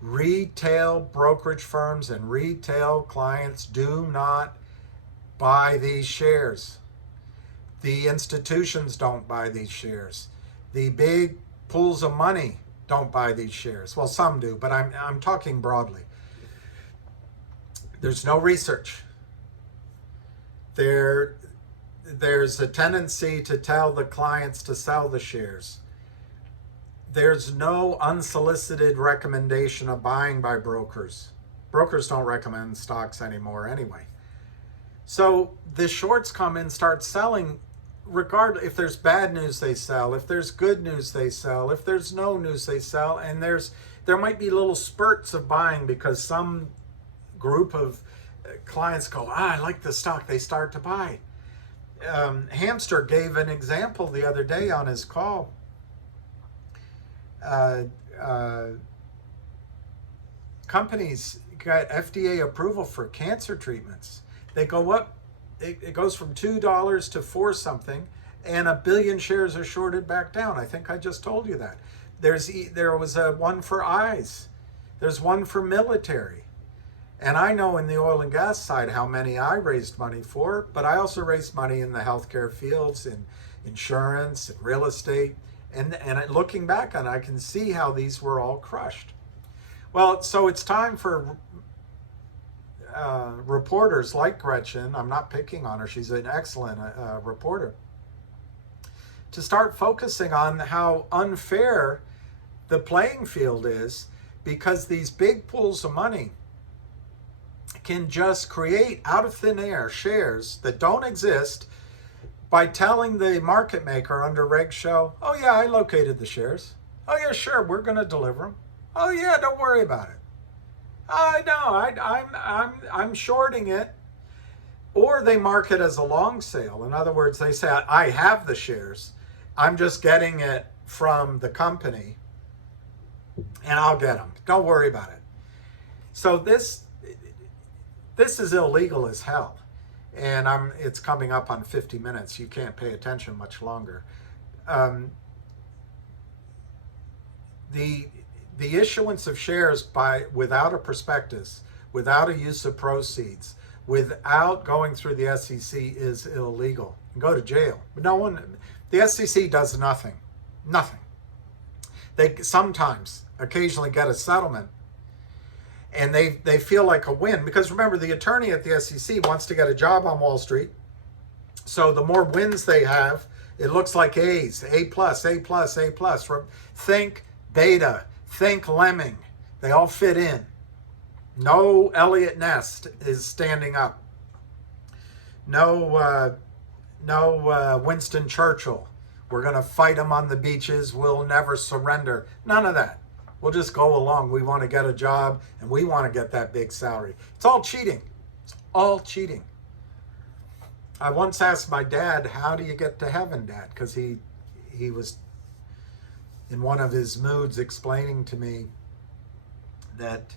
Retail brokerage firms and retail clients do not buy these shares. The institutions don't buy these shares. The big pools of money don't buy these shares. Well, some do, but I'm talking broadly. There's no research. There's a tendency to tell the clients to sell the shares. There's no unsolicited recommendation of buying by brokers. Brokers don't recommend stocks anymore anyway. So the shorts come in, start selling, regardless. If there's bad news, they sell. If there's good news, they sell. If there's no news, they sell. And there might be little spurts of buying because some group of clients go, I like the stock, they start to buy. Hamster gave an example the other day on his call. Companies got FDA approval for cancer treatments. They go up, it goes from $2 to 4 something, and 1 billion shares are shorted back down. I think I just told you that. There was one for eyes. There's one for military. And I know in the oil and gas side how many I raised money for, but I also raised money in the healthcare fields, in insurance, and real estate. And looking back on it, I can see how these were all crushed. Well, so it's time for reporters like Gretchen, I'm not picking on her, she's an excellent reporter, to start focusing on how unfair the playing field is, because these big pools of money can just create out of thin air shares that don't exist by telling the market maker under reg show, oh yeah, I located the shares. Oh yeah, sure, we're going to deliver them. Oh yeah, don't worry about it. I know, I'm shorting it. Or they mark it as a long sale. In other words, they say, I have the shares. I'm just getting it from the company and I'll get them. Don't worry about it. So this is illegal as hell. And it's coming up on 50 minutes. You can't pay attention much longer. The issuance of shares without a prospectus, without a use of proceeds, without going through the SEC is illegal. You go to jail. But the SEC does nothing. Nothing. They sometimes, occasionally get a settlement, and they feel like a win, because remember, the attorney at the SEC wants to get a job on Wall Street. So the more wins they have, it looks like A's, A plus, A plus, A plus. Think Beta, think Lemming. They all fit in. No Elliot Ness is standing up. No Winston Churchill. We're going to fight them on the beaches. We'll never surrender. None of that. We'll just go along. We want to get a job and we want to get that big salary. It's all cheating. It's all cheating. I once asked my dad, how do you get to heaven, Dad? Because he was in one of his moods explaining to me that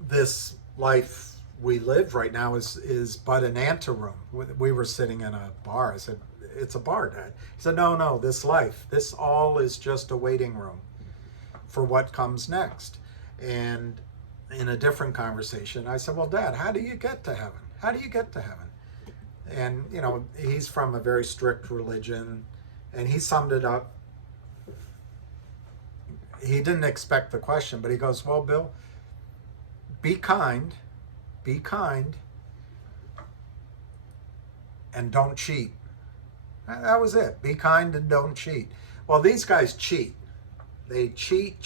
this life we live right now is but an anteroom. We were sitting in a bar. I said, it's a bar, Dad. He said, no, this life, this all is just a waiting room for what comes next. And in a different conversation, I said, well, Dad, how do you get to heaven? How do you get to heaven? And, he's from a very strict religion, and he summed it up. He didn't expect the question, but he goes, well, Bill, be kind, and don't cheat. That was it. Be kind and don't cheat. Well, these guys cheat. They cheat.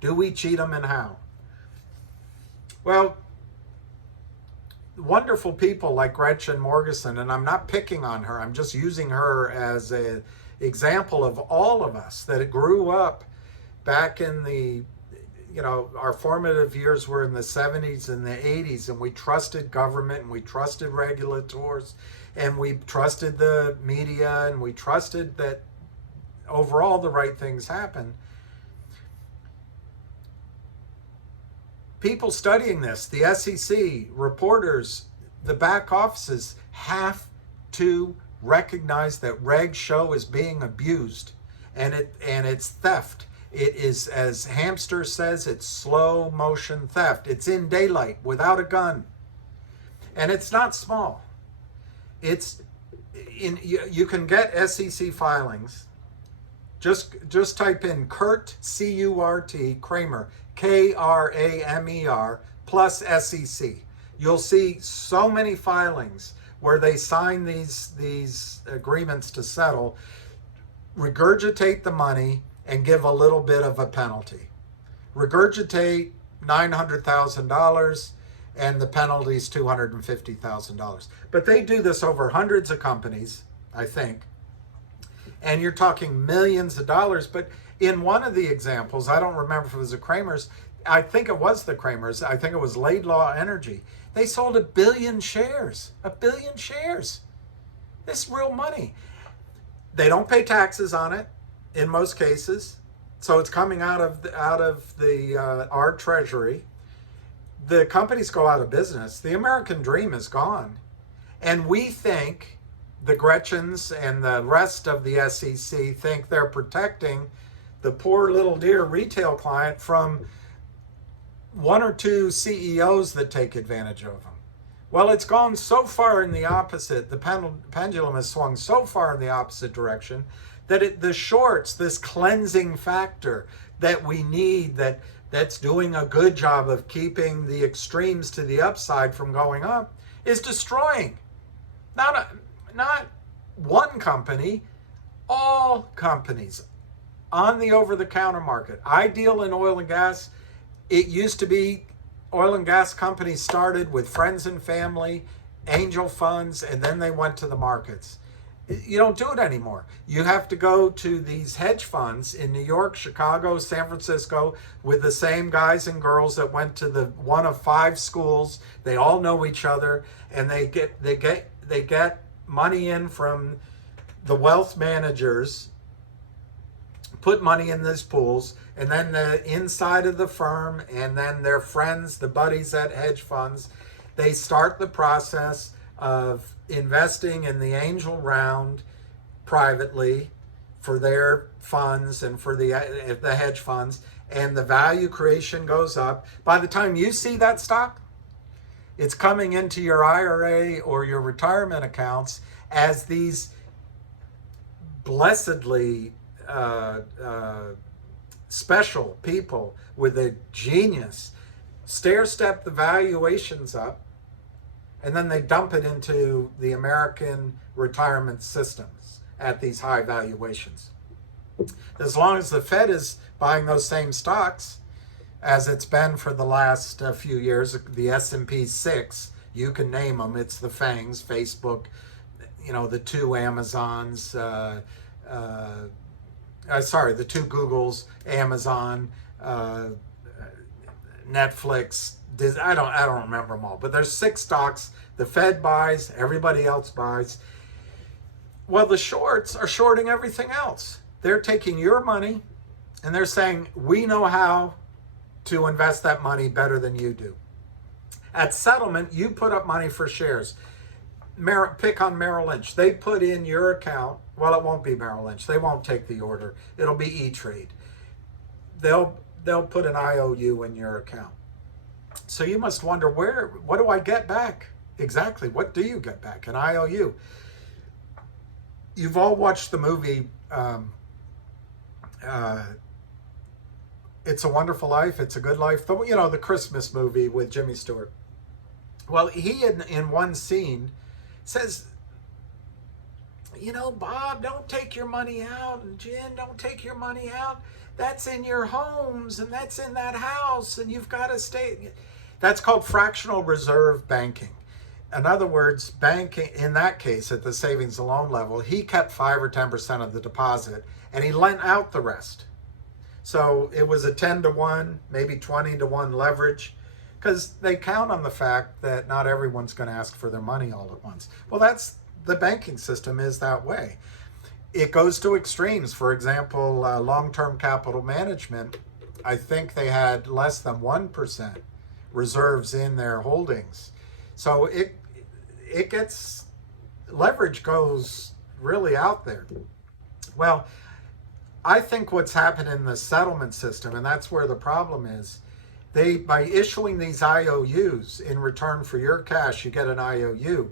Do we cheat them, and how? Well, wonderful people like Gretchen Morgeson, and I'm not picking on her, I'm just using her as an example of all of us that grew up back in the, our formative years were in the 70s and the 80s, and we trusted government, and we trusted regulators, and we trusted the media, and we trusted that overall the right things happen. People studying this, the SEC, reporters, the back offices have to recognize that Reg Show is being abused, and it's theft. It is, as Hamster says, it's slow motion theft. It's in daylight without a gun. And it's not small. You can get SEC filings. Just type in Kurt, C-U-R-T, Kramer, K-R-A-M-E-R, plus SEC. You'll see so many filings where they sign these agreements to settle, regurgitate the money, and give a little bit of a penalty. Regurgitate $900,000, and the penalty is $250,000. But they do this over hundreds of companies, I think. And you're talking millions of dollars. But in one of the examples, I don't remember if it was the Kramers, I think it was the Kramers, I think it was Laidlaw Energy. They sold 1 billion shares. 1 billion shares. This is real money. They don't pay taxes on it in most cases. So it's coming out of our treasury. The companies go out of business. The American dream is gone. And we think, the Gretchens and the rest of the SEC think they're protecting the poor little dear retail client from one or two CEOs that take advantage of them. Well, it's gone so far in the opposite, the pendulum has swung so far in the opposite direction that the shorts, this cleansing factor that we need, that's doing a good job of keeping the extremes to the upside from going up, is destroying. Not one company, all companies on the over-the-counter market. I deal in oil and gas. It used to be oil and gas companies started with friends and family, angel funds, and then they went to the markets. You don't do it anymore. You have to go to these hedge funds in New York, Chicago, San Francisco with the same guys and girls that went to the one of 5 schools. They all know each other, and they get money in from the wealth managers, put money in these pools, and then the inside of the firm and then their friends, the buddies at hedge funds, they start the process of investing in the angel round privately for their funds and for the hedge funds, and the value creation goes up. By the time you see that stock, it's coming into your IRA or your retirement accounts as these blessedly special people with a genius stair step the valuations up, and then they dump it into the American retirement systems at these high valuations. As long as the Fed is buying those same stocks, as it's been for the last few years, the S&P 6, you can name them, it's the FANGs, Facebook, the 2 Amazons, the 2 Googles, Amazon, Netflix, Disney, I don't remember them all, but there's 6 stocks the Fed buys, everybody else buys. Well, the shorts are shorting everything else. They're taking your money and they're saying, we know how to invest that money better than you do. At settlement, you put up money for shares. Pick on Merrill Lynch. They put in your account. Well, it won't be Merrill Lynch. They won't take the order. It'll be E-Trade. They'll put an IOU in your account. So you must wonder, what do I get back? Exactly. What do you get back? An IOU. You've all watched the movie It's a Wonderful Life, It's a Good Life, the Christmas movie with Jimmy Stewart. Well, he in one scene says, Bob, don't take your money out, and Jen, don't take your money out. That's in your homes, and that's in that house, and you've got to stay. That's called fractional reserve banking. In other words, banking, in that case, at the savings and loan level, he kept 5 or 10% of the deposit, and he lent out the rest. So it was a 10-to-1, maybe 20-to-1 leverage, because they count on the fact that not everyone's going to ask for their money all at once. Well, that's the banking system is that way. It goes to extremes. For example, long-term capital management, I think they had less than 1% reserves in their holdings. So it gets, leverage goes really out there. Well, I think what's happened in the settlement system, and that's where the problem is, by issuing these IOUs in return for your cash, you get an IOU.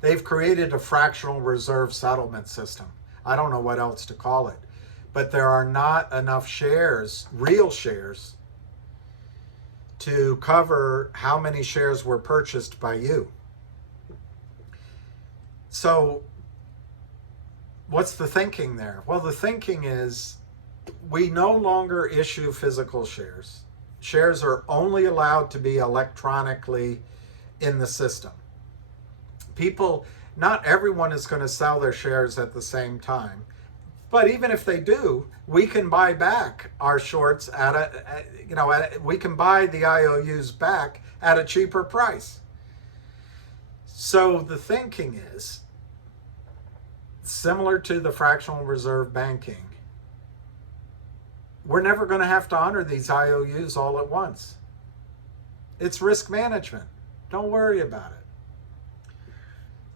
They've created a fractional reserve settlement system. I don't know what else to call it. But there are not enough shares, real shares, to cover how many shares were purchased by you. So what's the thinking there? Well, the thinking is we no longer issue physical shares. Shares are only allowed to be electronically in the system. Not everyone is going to sell their shares at the same time. But even if they do, we can buy back our shorts we can buy the IOUs back at a cheaper price. So the thinking is similar to the fractional reserve banking. We're never going to have to honor these IOUs all at once. It's risk management. Don't worry about it.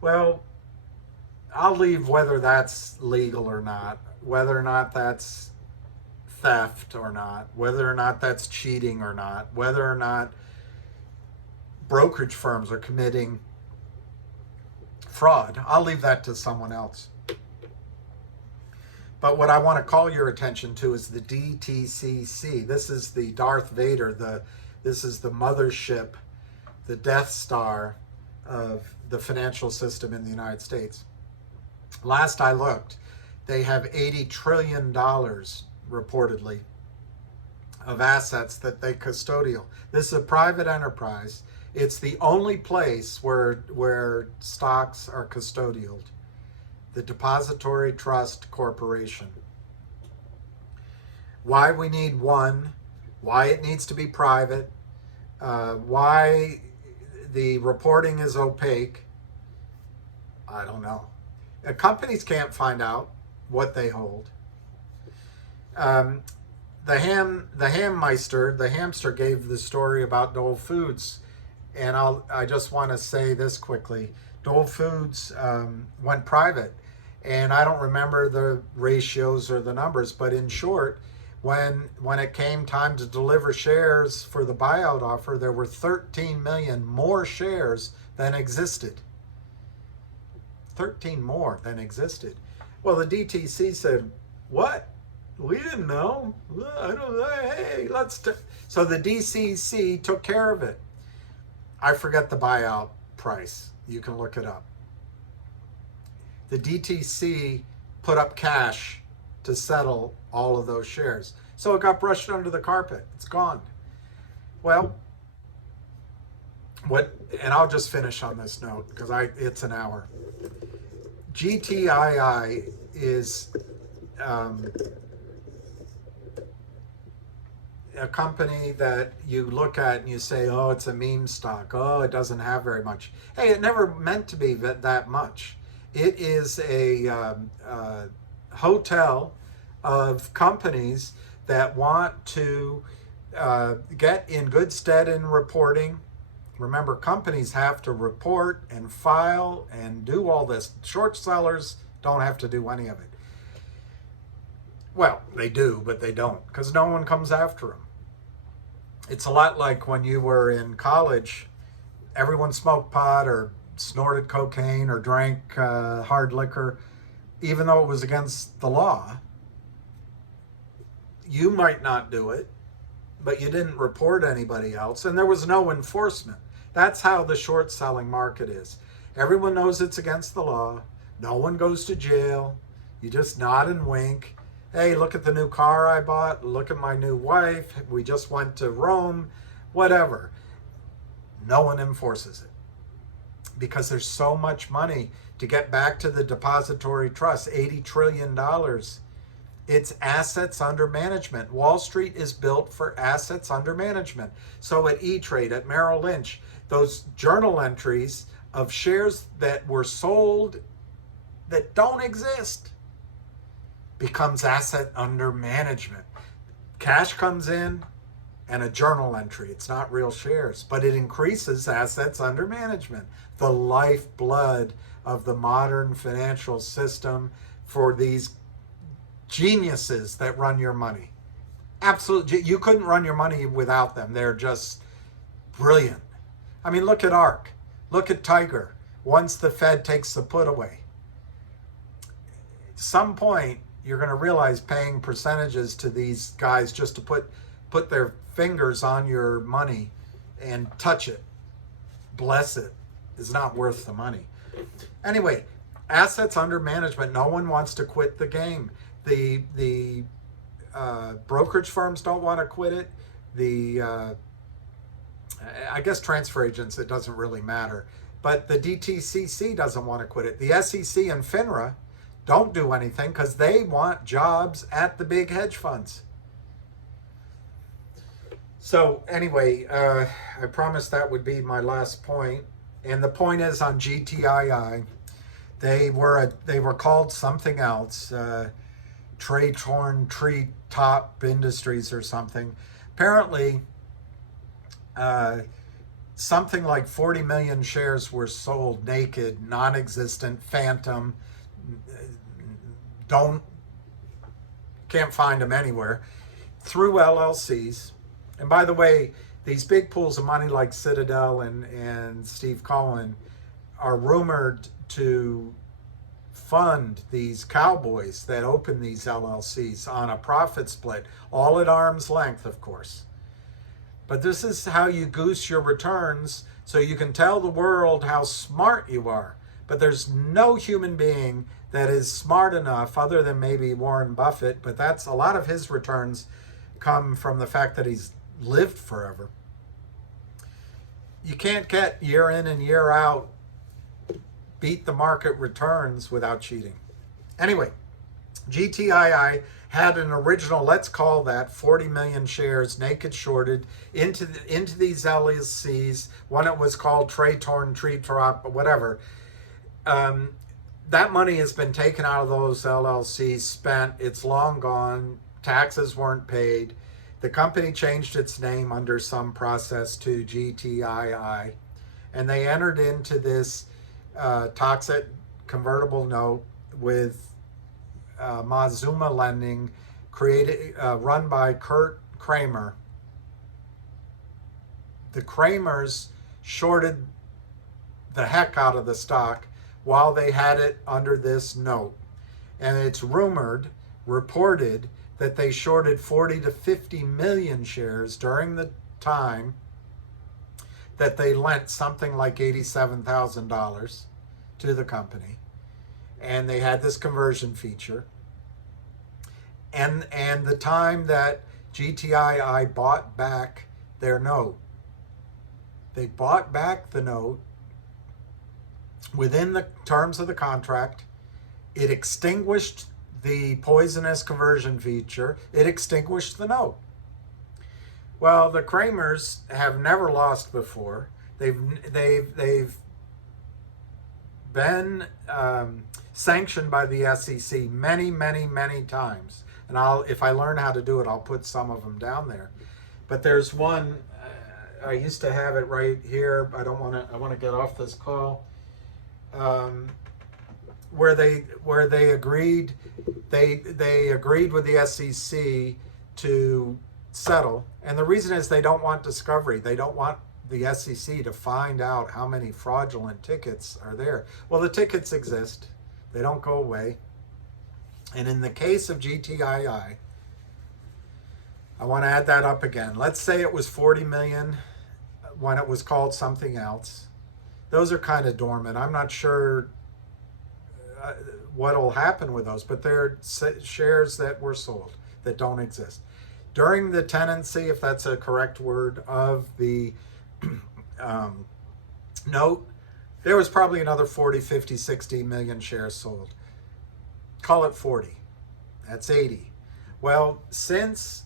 Well, I'll leave whether that's legal or not, whether or not that's theft or not, whether or not that's cheating or not, whether or not brokerage firms are committing fraud. I'll leave that to someone else. But what I want to call your attention to is the DTCC. This is the Darth Vader, this is the mothership, the Death Star of the financial system in the United States. Last I looked, they have $80 trillion reportedly of assets that they custodial. This is a private enterprise. It's the only place where stocks are custodialed the Depository Trust Corporation. Why we need one, why it needs to be private, why the reporting is opaque, I don't know. Companies can't find out what they hold. The hamster gave the story about Dole Foods, and I just want to say this quickly. Dole Foods went private, and I don't remember the ratios or the numbers, but in short, when it came time to deliver shares for the buyout offer, there were 13 million more shares than existed. 13 more than existed. Well, the DTC said, what? We didn't know. I don't know. Hey, so the DCC took care of it. I forget the buyout price. You can look it up. The DTC put up cash to settle all of those shares. So it got brushed under the carpet. It's gone. Well, and I'll just finish on this note because it's an hour. GTII is a company that you look at and you say, oh, it's a meme stock. Oh, it doesn't have very much. Hey, it never meant to be that much. It is a hotel of companies that want to get in good stead in reporting. Remember, companies have to report and file and do all this. Short sellers don't have to do any of it. Well, they do, but they don't, because no one comes after them. It's a lot like when you were in college, everyone smoked pot or snorted cocaine or drank hard liquor, even though it was against the law. You might not do it, but you didn't report anybody else, and there was no enforcement. That's how the short selling market is. Everyone knows it's against the law. No one goes to jail. You just nod and wink. Hey, look at the new car I bought. Look at my new wife. We just went to Rome. Whatever. No one enforces it because there's so much money to get back to the depository trust, $80 trillion. It's assets under management. Wall Street is built for assets under management. So at E-Trade, at Merrill Lynch, those journal entries of shares that were sold that don't exist becomes asset under management. Cash comes in and a journal entry. It's not real shares, but it increases assets under management. The lifeblood of the modern financial system for these geniuses that run your money. Absolutely. You couldn't run your money without them. They're just brilliant. I mean, look at ARK. Look at Tiger. Once the Fed takes the put away. At some point, you're going to realize paying percentages to these guys just to put their fingers on your money and touch it, bless it, is not worth the money. Anyway, assets under management. No one wants to quit the game. The brokerage firms don't want to quit it. I guess transfer agents, it doesn't really matter. But the DTCC doesn't want to quit it. The SEC and FINRA don't do anything because they want jobs at the big hedge funds. So anyway, I promised that would be my last point. And the point is on GTII, they were called something else, Tree Top Industries or something. Apparently, something like 40 million shares were sold naked, non-existent, phantom. Can't find them anywhere, through LLCs. And by the way, these big pools of money like Citadel and Steve Cohen are rumored to fund these cowboys that open these LLCs on a profit split, all at arm's length, of course. But this is how you goose your returns so you can tell the world how smart you are. But there's no human being that is smart enough, other than maybe Warren Buffett, but that's a lot of his returns come from the fact that he's lived forever. You can't get year in and year out, beat the market returns without cheating. Anyway, GTII had an original, let's call that 40 million shares naked shorted into these LLCs. One it was called Trey Torn, Tree Trop, whatever. That money has been taken out of those LLCs, spent. It's long gone. Taxes weren't paid. The company changed its name under some process to GTII, and they entered into this toxic convertible note with Mazuma Lending, run by Kurt Kramer. The Kramers shorted the heck out of the stock while they had it under this note. And it's reported that they shorted 40 to 50 million shares during the time that they lent something like $87,000 to the company. And they had this conversion feature. And the time that GTII bought back their note, they bought back the note within the terms of the contract. It extinguished the poisonous conversion feature. It extinguished the note. Well, the Kramers have never lost before. They've been sanctioned by the SEC many times. And if I learn how to do it, I'll put some of them down there. But there's one, I used to have it right here. I want to get off this call. Where they agreed with the SEC to settle, and the reason is they don't want discovery. They don't want the SEC to find out how many fraudulent tickets are there. Well, the tickets exist. They don't go away. And in the case of GTII, I want to add that up again. Let's say it was 40 million when it was called something else. Those are kind of dormant. I'm not sure what will happen with those, but they're shares that were sold that don't exist. During the tenancy, if that's a correct word, of the note, there was probably another 40, 50, 60 million shares sold. Call it 40. That's 80. Well, since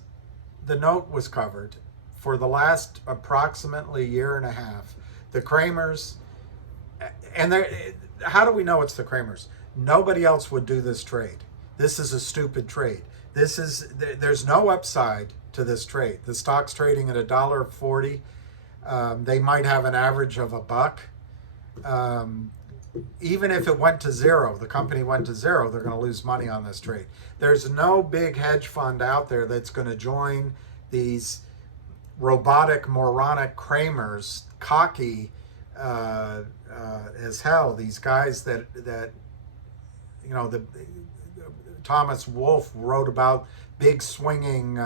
the note was covered for the last approximately year and a half, the Kramers, and how do we know it's the Kramers? Nobody else would do this trade. This is a stupid trade. There's no upside to this trade. The stock's trading at $1.40. They might have an average of $1. Even if it went to zero, the company went to zero, they're going to lose money on this trade. There's no big hedge fund out there that's going to join these robotic, moronic Kramers, cocky as hell. These guys that Thomas Wolfe wrote about big swinging.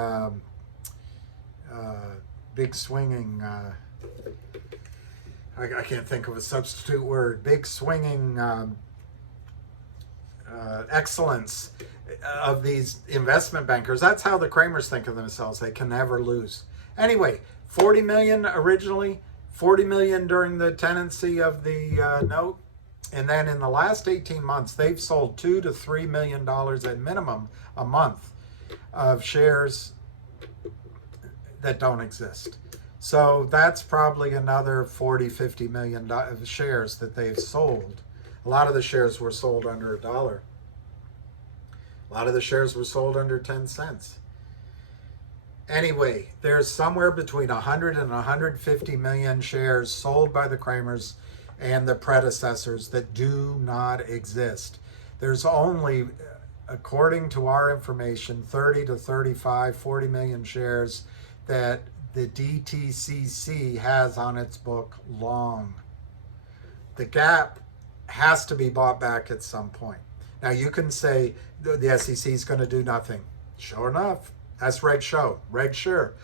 I can't think of a substitute word. Big swinging excellence of these investment bankers. That's how the Kramers think of themselves. They can never lose. Anyway, 40 million originally, 40 million during the tenancy of the note. And then in the last 18 months, they've sold $2 to $3 million at minimum a month of shares that don't exist. So that's probably another 40, 50 million shares that they've sold. A lot of the shares were sold under $1. A lot of the shares were sold under 10 cents. Anyway, there's somewhere between 100 and 150 million shares sold by the Kramers and the predecessors that do not exist. There's only, according to our information, 30 to 35, 40 million shares that the DTCC has on its book long. The gap has to be bought back at some point. Now you can say the SEC is going to do nothing. Sure enough, that's Reg Show. Reg Sure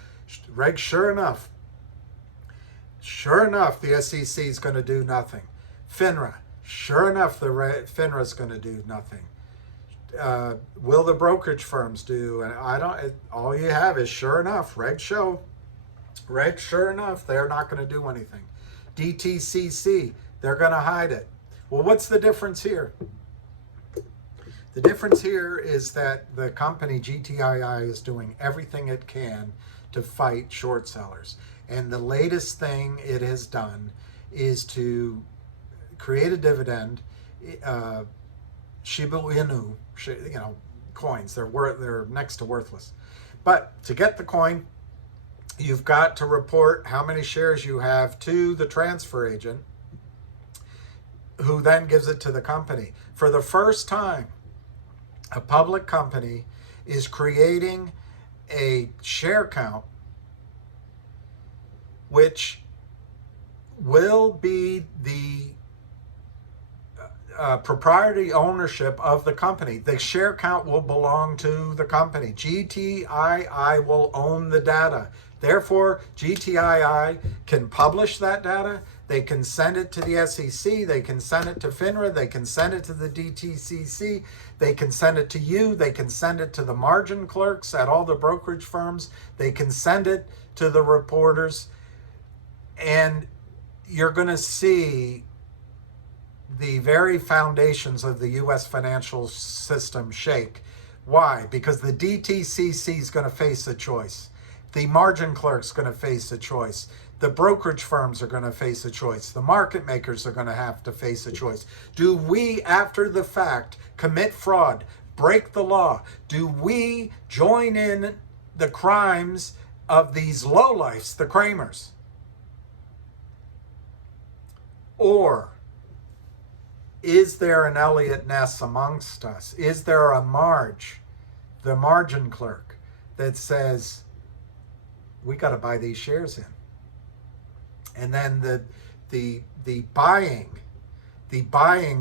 enough. Sure enough, the SEC is going to do nothing. FINRA. Sure enough, FINRA is going to do nothing. Will the brokerage firms do? And all you have is sure enough, Reg Show. Reg, sure enough, they're not going to do anything. DTCC, they're going to hide it. Well, what's the difference here? The difference here is that the company GTII is doing everything it can to fight short sellers. And the latest thing it has done is to create a dividend, Shiba Inu, coins. They're next to worthless. But to get the coin, you've got to report how many shares you have to the transfer agent, who then gives it to the company. For the first time, a public company is creating a share count which will be the proprietary ownership of the company. The share count will belong to the company. GTII will own the data. Therefore, GTII can publish that data. They can send it to the SEC. They can send it to FINRA. They can send it to the DTCC. They can send it to you. They can send it to the margin clerks at all the brokerage firms. They can send it to the reporters. And you're going to see the very foundations of the U.S. financial system shake. Why? Because the DTCC is going to face a choice. The margin clerk's going to face a choice. The brokerage firms are going to face a choice. The market makers are going to have to face a choice. Do we, after the fact, commit fraud, break the law? Do we join in the crimes of these lowlifes, the Kramers? Or is there an Elliot Ness amongst us? Is there a Marge, the margin clerk, that says, we got to buy these shares in? And then the buying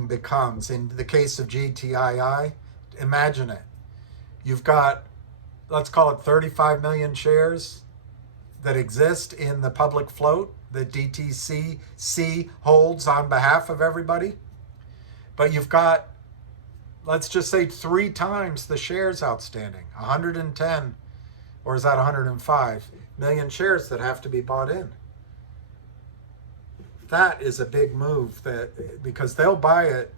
becomes, in the case of GTII, imagine it. You've got, let's call it 35 million shares that exist in the public float that DTCC holds on behalf of everybody. But you've got, let's just say, 3 times the shares outstanding, 110, or is that 105 million shares that have to be bought in. That is a big move, that because they'll buy it,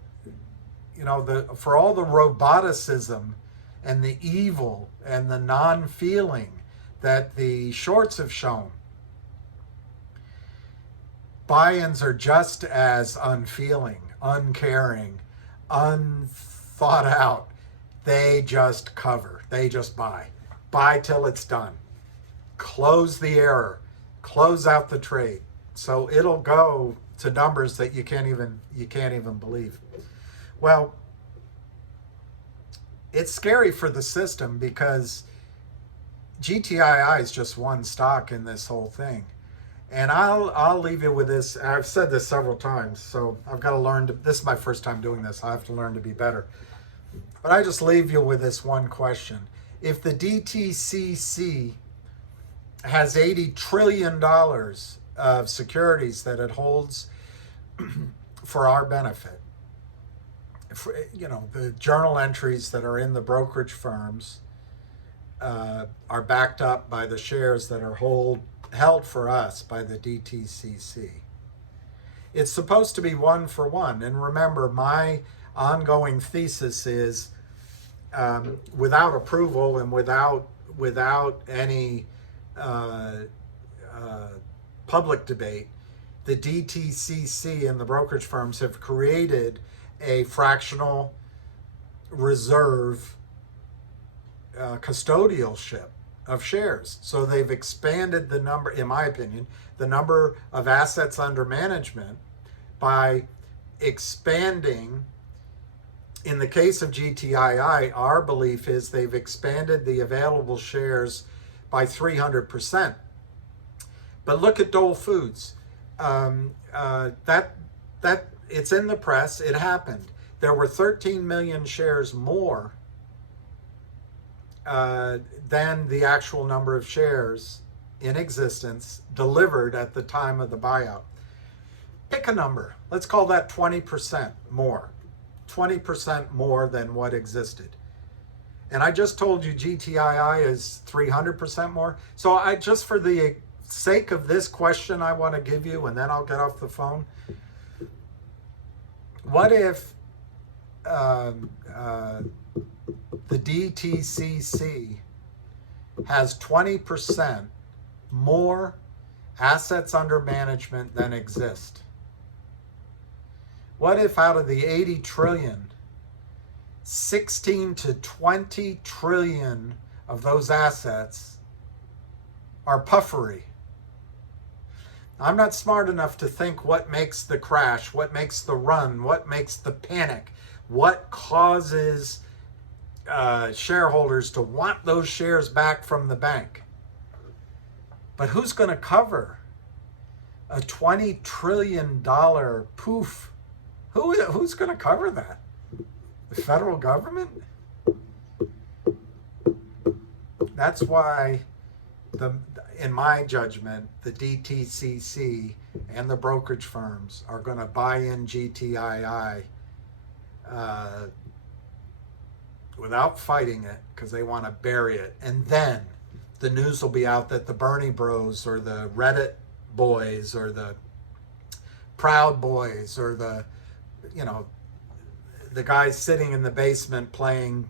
for all the roboticism and the evil and the non-feeling that the shorts have shown. Buy-ins are just as unfeeling, uncaring, unthought out. They just cover. They just buy. Buy till it's done. Close the error. Close out the trade. So it'll go to numbers that you can't even believe. Well, it's scary for the system because GTII is just one stock in this whole thing. And I'll leave you with this. I've said this several times, so I've got to learn to, this is my first time doing this. I have to learn to be better. But I just leave you with this one question. If the DTCC has $80 trillion of securities that it holds for our benefit, the journal entries that are in the brokerage firms are backed up by the shares that are held for us by the DTCC. It's supposed to be 1 for 1. And remember, my ongoing thesis is without approval and without any public debate, the DTCC and the brokerage firms have created a fractional reserve custodialship of shares. So they've expanded the number, in my opinion, the number of assets under management by expanding. In the case of GTII, our belief is they've expanded the available shares by 300%. But look at Dole Foods. That it's in the press. It happened. There were 13 million shares more than the actual number of shares in existence delivered at the time of the buyout. Pick a number. Let's call that 20% more. 20% more than what existed. And I just told you GTII is 300% more. So I just, for the sake of this question, I want to give you, and then I'll get off the phone. What if the DTCC has 20% more assets under management than exist. What if out of the 80 trillion, 16 to 20 trillion of those assets are puffery? I'm not smart enough to think what makes the crash, what makes the run, what makes the panic, what causes shareholders to want those shares back from the bank. But who's going to cover a $20 trillion poof? Who's going to cover that? The federal government? That's why, in my judgment, the DTCC and the brokerage firms are going to buy in GTII without fighting it, because they want to bury it. And then the news will be out that the Bernie Bros or the Reddit boys or the Proud Boys or the guys sitting in the basement playing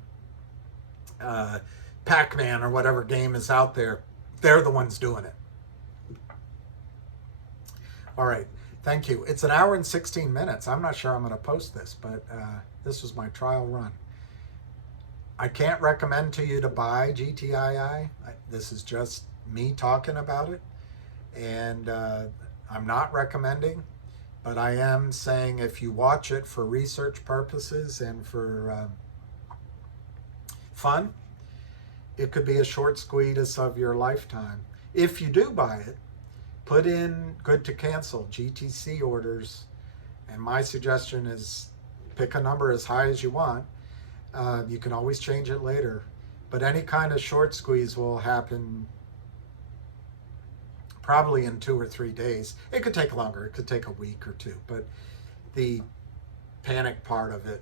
Pac-Man or whatever game is out there, they're the ones doing it. All right. Thank you. It's an hour and 16 minutes. I'm not sure I'm going to post this, but this was my trial run. I can't recommend to you to buy GTII. This is just me talking about it. And I'm not recommending, but I am saying if you watch it for research purposes and for fun, it could be a short squeeze of your lifetime. If you do buy it, put in good to cancel, GTC orders. And my suggestion is pick a number as high as you want. You can always change it later. But any kind of short squeeze will happen probably in 2 or 3 days. It could take longer. It could take a week or two. But the panic part of it,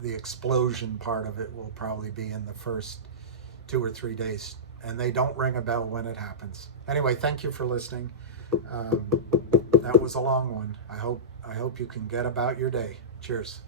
the explosion part of it will probably be in the first 2 or 3 days. And they don't ring a bell when it happens. Anyway, thank you for listening. That was a long one. I hope you can get about your day. Cheers.